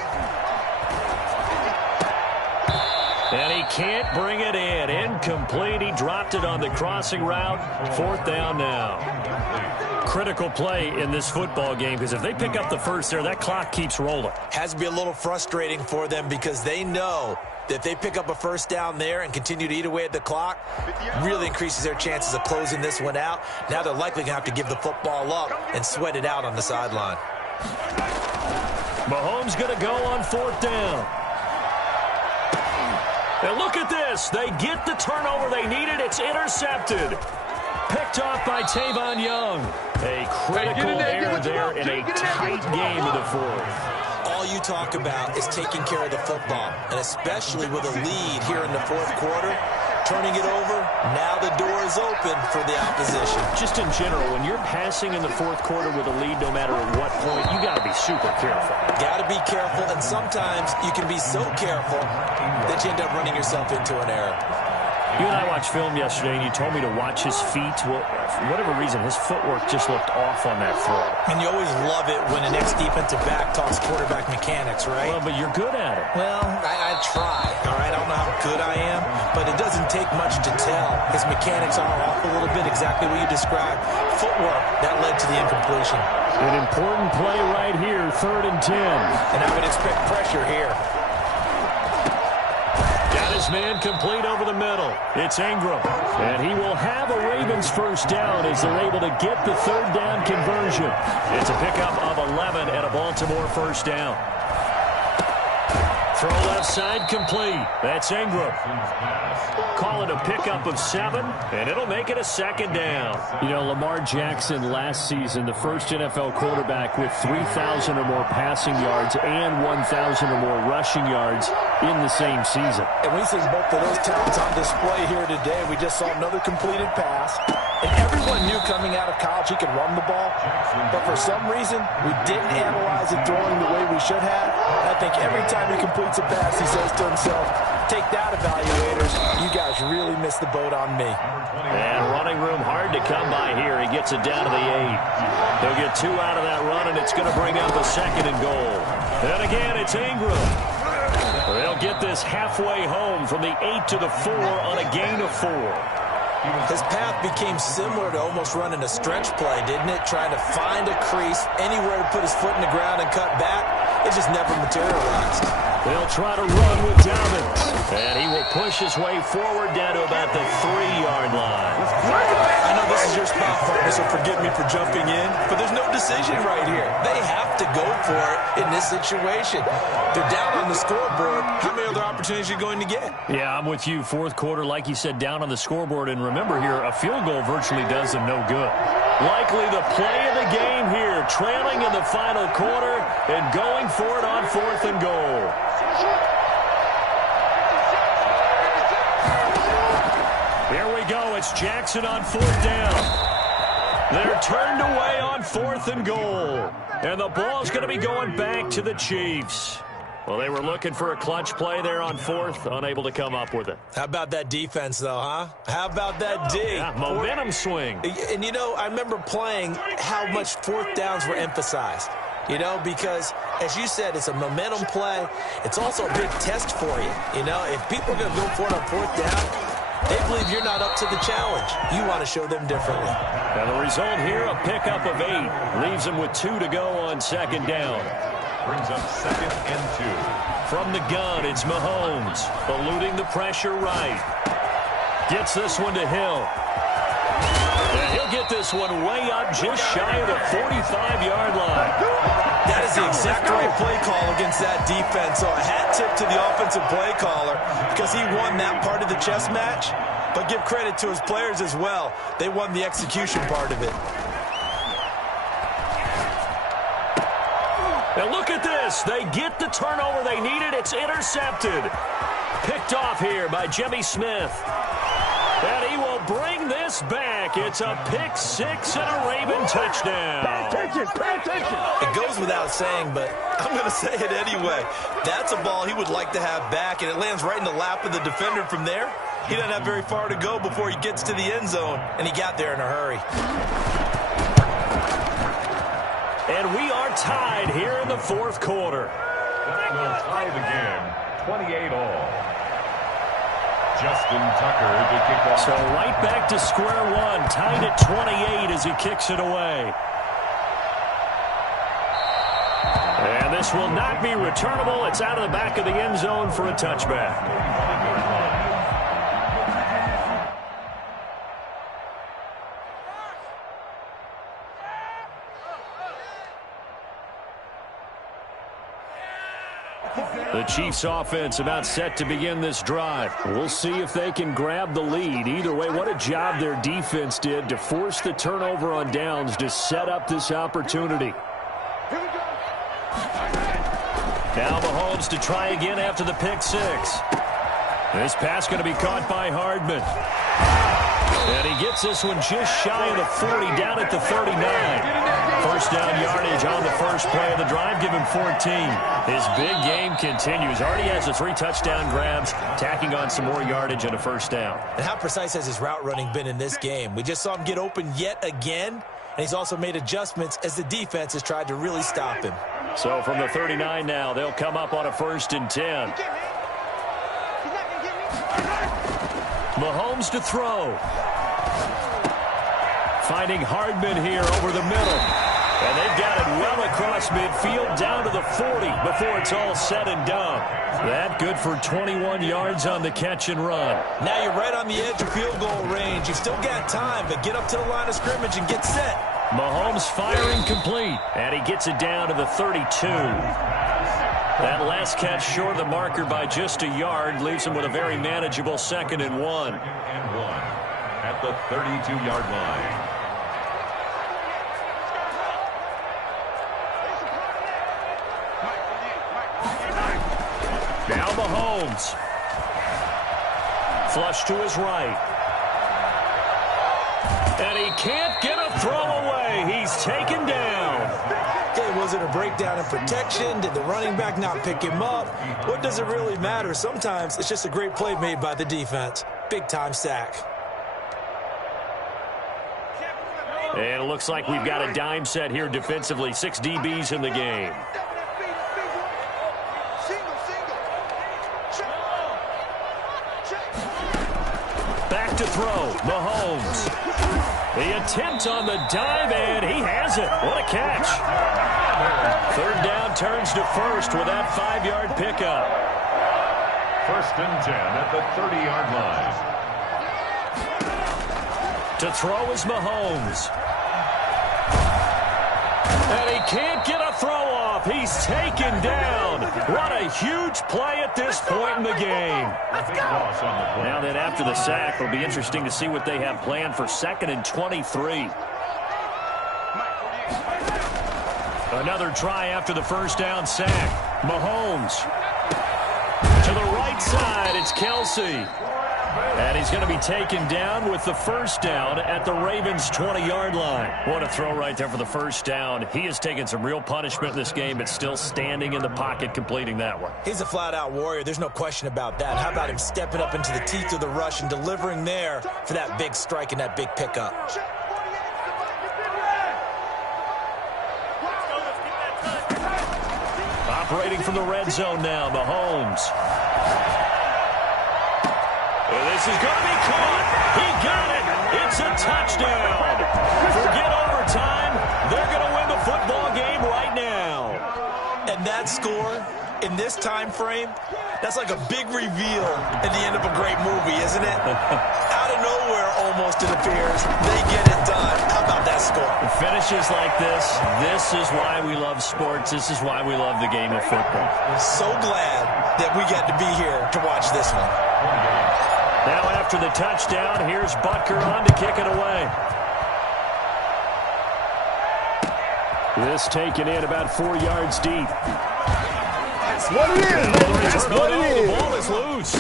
And he can't bring it in. Incomplete. He dropped it on the crossing route. 4th down now. Critical play in this football game, because if they pick up the first there, that clock keeps rolling. Has to be a little frustrating for them because they know that if they pick up a first down there and continue to eat away at the clock, really increases their chances of closing this one out. Now they're likely going to have to give the football up and sweat it out on the sideline. Mahomes going to go on 4th down. And look at this. They get the turnover they needed. It's intercepted. Picked off by Tavon Young. A critical error there in a tight game of the 4th. All you talk about is taking care of the football, and especially with a lead here in the 4th quarter. Turning it over, now the door is open for the opposition. Just in general, when you're passing in the 4th quarter with a lead, no matter at what point, you got to be super careful. Got to be careful, and sometimes you can be so careful that you end up running yourself into an error. You and I watched film yesterday, and you told me to watch his feet. Well, for whatever reason, his footwork just looked off on that throw. And you always love it when an ex-defensive back talks quarterback mechanics, right? Well, but you're good at it. Well, I try, all right? I don't know how good I am, but it doesn't take much to tell. His mechanics are off a little bit, exactly what you described. Footwork, that led to the incompletion. An important play right here, 3rd and 10. And I would expect pressure here. His man complete over the middle. It's Ingram. And he will have a Ravens first down as they're able to get the 3rd down conversion. It's a pickup of 11 and a Baltimore first down. Throw left side complete. That's Ingram. Call it a pickup of 7, and it'll make it a 2nd down. You know, Lamar Jackson last season, the first NFL quarterback with 3,000 or more passing yards and 1,000 or more rushing yards in the same season. And we see both of those talents on display here today. We just saw another completed pass. And everyone knew coming out of college he could run the ball. But for some reason, we didn't analyze it throwing the way we should have. And I think every time he completes a pass, he says to himself, take that, evaluators. You guys really missed the boat on me. And running room hard to come by here. He gets it down to the 8. He'll get 2 out of that run, and it's going to bring up a 2nd and goal. And again, it's Ingram. They'll get this halfway home from the 8 to the 4 on a gain of 4. His path became similar to almost running a stretch play, didn't it? Trying to find a crease, anywhere to put his foot in the ground and cut back. It just never materialized. They'll try to run with Dobbins. And he will push his way forward down to about the 3-yard line. I know this is your spot, partner, so forgive me for jumping in, but there's no decision right here. They have to go for it in this situation. They're down on the scoreboard. How many other opportunities are you going to get? Yeah, I'm with you. 4th quarter, like you said, down on the scoreboard. And remember here, a field goal virtually does them no good. Likely the play of the game here, trailing in the final quarter and going for it on 4th and goal. Here we go. It's Jackson on 4th down. They're turned away on 4th and goal. And the ball's going to be going back to the Chiefs. Well, they were looking for a clutch play there on 4th, unable to come up with it. How about that defense, though, huh? How about that D? Yeah, momentum swing. And, you know, I remember playing how much 4th downs were emphasized. You know, because, as you said, it's a momentum play. It's also a big test for you. You know, if people are going to go for it on 4th down, they believe you're not up to the challenge. You want to show them differently. And the result here, a pickup of 8. Leaves them with 2 to go on 2nd down. Brings up 2nd and 2. From the gun, it's Mahomes. Eluding the pressure right. Gets this one to Hill. And he'll get this one way up just shy of the 45-yard line. That is the exact right play call against that defense. So a hat tip to the offensive play caller because he won that part of the chess match. But give credit to his players as well. They won the execution part of it. And look at this. They get the turnover they needed. It's intercepted. Picked off here by Jimmy Smith. And he will bring this back. It's a pick six and a Raven touchdown. Pay attention. It goes without saying, but I'm going to say it anyway. That's a ball he would like to have back, and it lands right in the lap of the defender from there. He doesn't have very far to go before he gets to the end zone, and he got there in a hurry. And we are tied here in the fourth quarter. That will tie the game, 28-all. Justin Tucker to kick off. So right back to square one, tied at 28 as he kicks it away. And this will not be returnable. It's out of the back of the end zone for a touchback. The Chiefs offense about set to begin this drive. We'll see if they can grab the lead. Either way, what a job their defense did to force the turnover on downs to set up this opportunity. Now Mahomes to try again after the pick six. This pass going to be caught by Hardman. And he gets this one just shy of the 40, down at the 39. First down yardage on the first play of the drive. Give him 14. His big game continues. Already has the 3 touchdown grabs, tacking on some more yardage and a first down. And how precise has his route running been in this game? We just saw him get open yet again, and he's also made adjustments as the defense has tried to really stop him. So from the 39 now, they'll come up on a 1st and 10. Mahomes to throw. Finding Hardman here over the middle. And they've got it well across midfield down to the 40 before it's all said and done. That good for 21 yards on the catch and run. Now you're right on the edge of field goal range. You've still got time, but get up to the line of scrimmage and get set. Mahomes firing complete. And he gets it down to the 32. That last catch short of the marker by just a yard leaves him with a very manageable 2nd and 1. At the 32-yard line. Now Mahomes. Flush to his right. And he can't get a throw away. He's taken down. Okay, was it a breakdown in protection? Did the running back not pick him up? What does it really matter? Sometimes it's just a great play made by the defense. Big-time sack. And it looks like we've got a dime set here defensively. 6 DBs in the game. Back to throw. Mahomes. The attempt on the dive, and he has it. What a catch. 3rd down turns to 1st with that 5-yard pickup. 1st and 10 at the 30-yard line. To throw is Mahomes. And he can't get a throw off. He's taken down. What a huge play at this point in the game. Let's go. Now then, after the sack, it'll be interesting to see what they have planned for 2nd and 23. Another try after the first down sack. Mahomes. To the right side, it's Kelsey. And he's going to be taken down with the first down at the Ravens' 20-yard line. What a throw right there for the first down. He has taken some real punishment in this game, but still standing in the pocket completing that one. He's a flat-out warrior. There's no question about that. How about him stepping up into the teeth of the rush and delivering there for that big strike and that big pickup? Operating from the red zone now, Mahomes. This is going to be caught. He got it. It's a touchdown. Forget overtime. They're going to win the football game right now. And that score in this time frame, that's like a big reveal at the end of a great movie, isn't it? Out of nowhere, almost, it appears. They get it done. How about that score? Finishes like this. This is why we love sports. This is why we love the game of football. So glad that we get to be here to watch this one. Now after the touchdown, here's Butker on to kick it away. This taken in about 4 yards deep. That's what it is, baby. That's what it is. The ball is loose.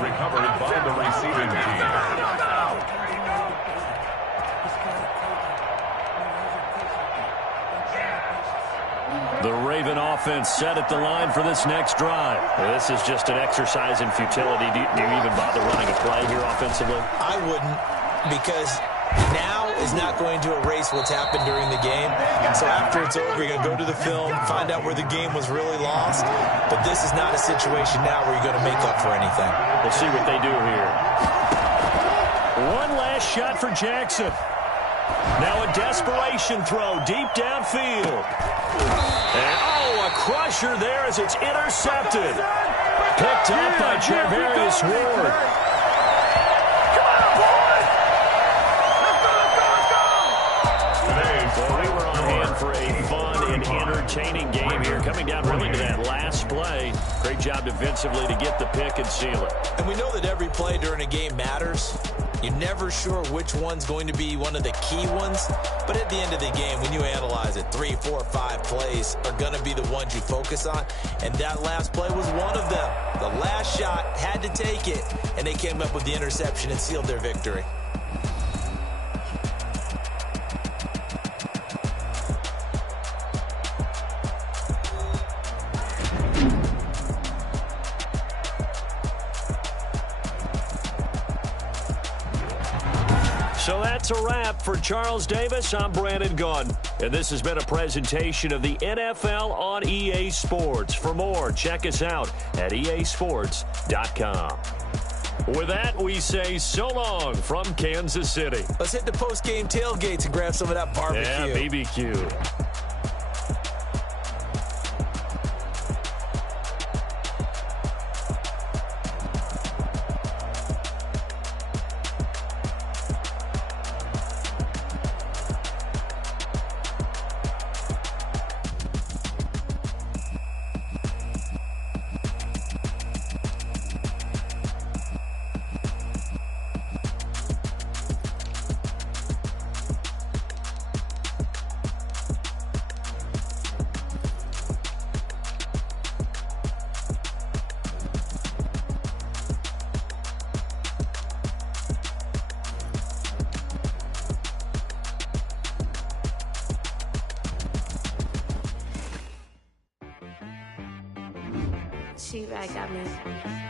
Recovered by the receiving team. The Raven offense set at the line for this next drive. This is just an exercise in futility. Do you even bother running a play here offensively? I wouldn't, because now is not going to erase what's happened during the game. So after it's over, you're going to go to the film, find out where the game was really lost. But this is not a situation now where you're going to make up for anything. We'll see what they do here. One last shot for Jackson. Now a desperation throw deep downfield. And, a crusher there as it's intercepted. Picked up by Charvarius Ward. Well, we were on hand for a fun and entertaining game here. Coming down really to that last play. Great job defensively to get the pick and seal it. And we know that every play during a game matters. You're never sure which one's going to be one of the key ones. But at the end of the game, when you analyze it, 3, 4, 5 plays are going to be the ones you focus on. And that last play was one of them. The last shot had to take it, and they came up with the interception and sealed their victory. So that's a wrap for Charles Davis. I'm Brandon Gunn. And this has been a presentation of the NFL on EA Sports. For more, check us out at easports.com. With that, we say so long from Kansas City. Let's hit the post-game tailgates and grab some of that barbecue. Yeah, BBQ. She right got me.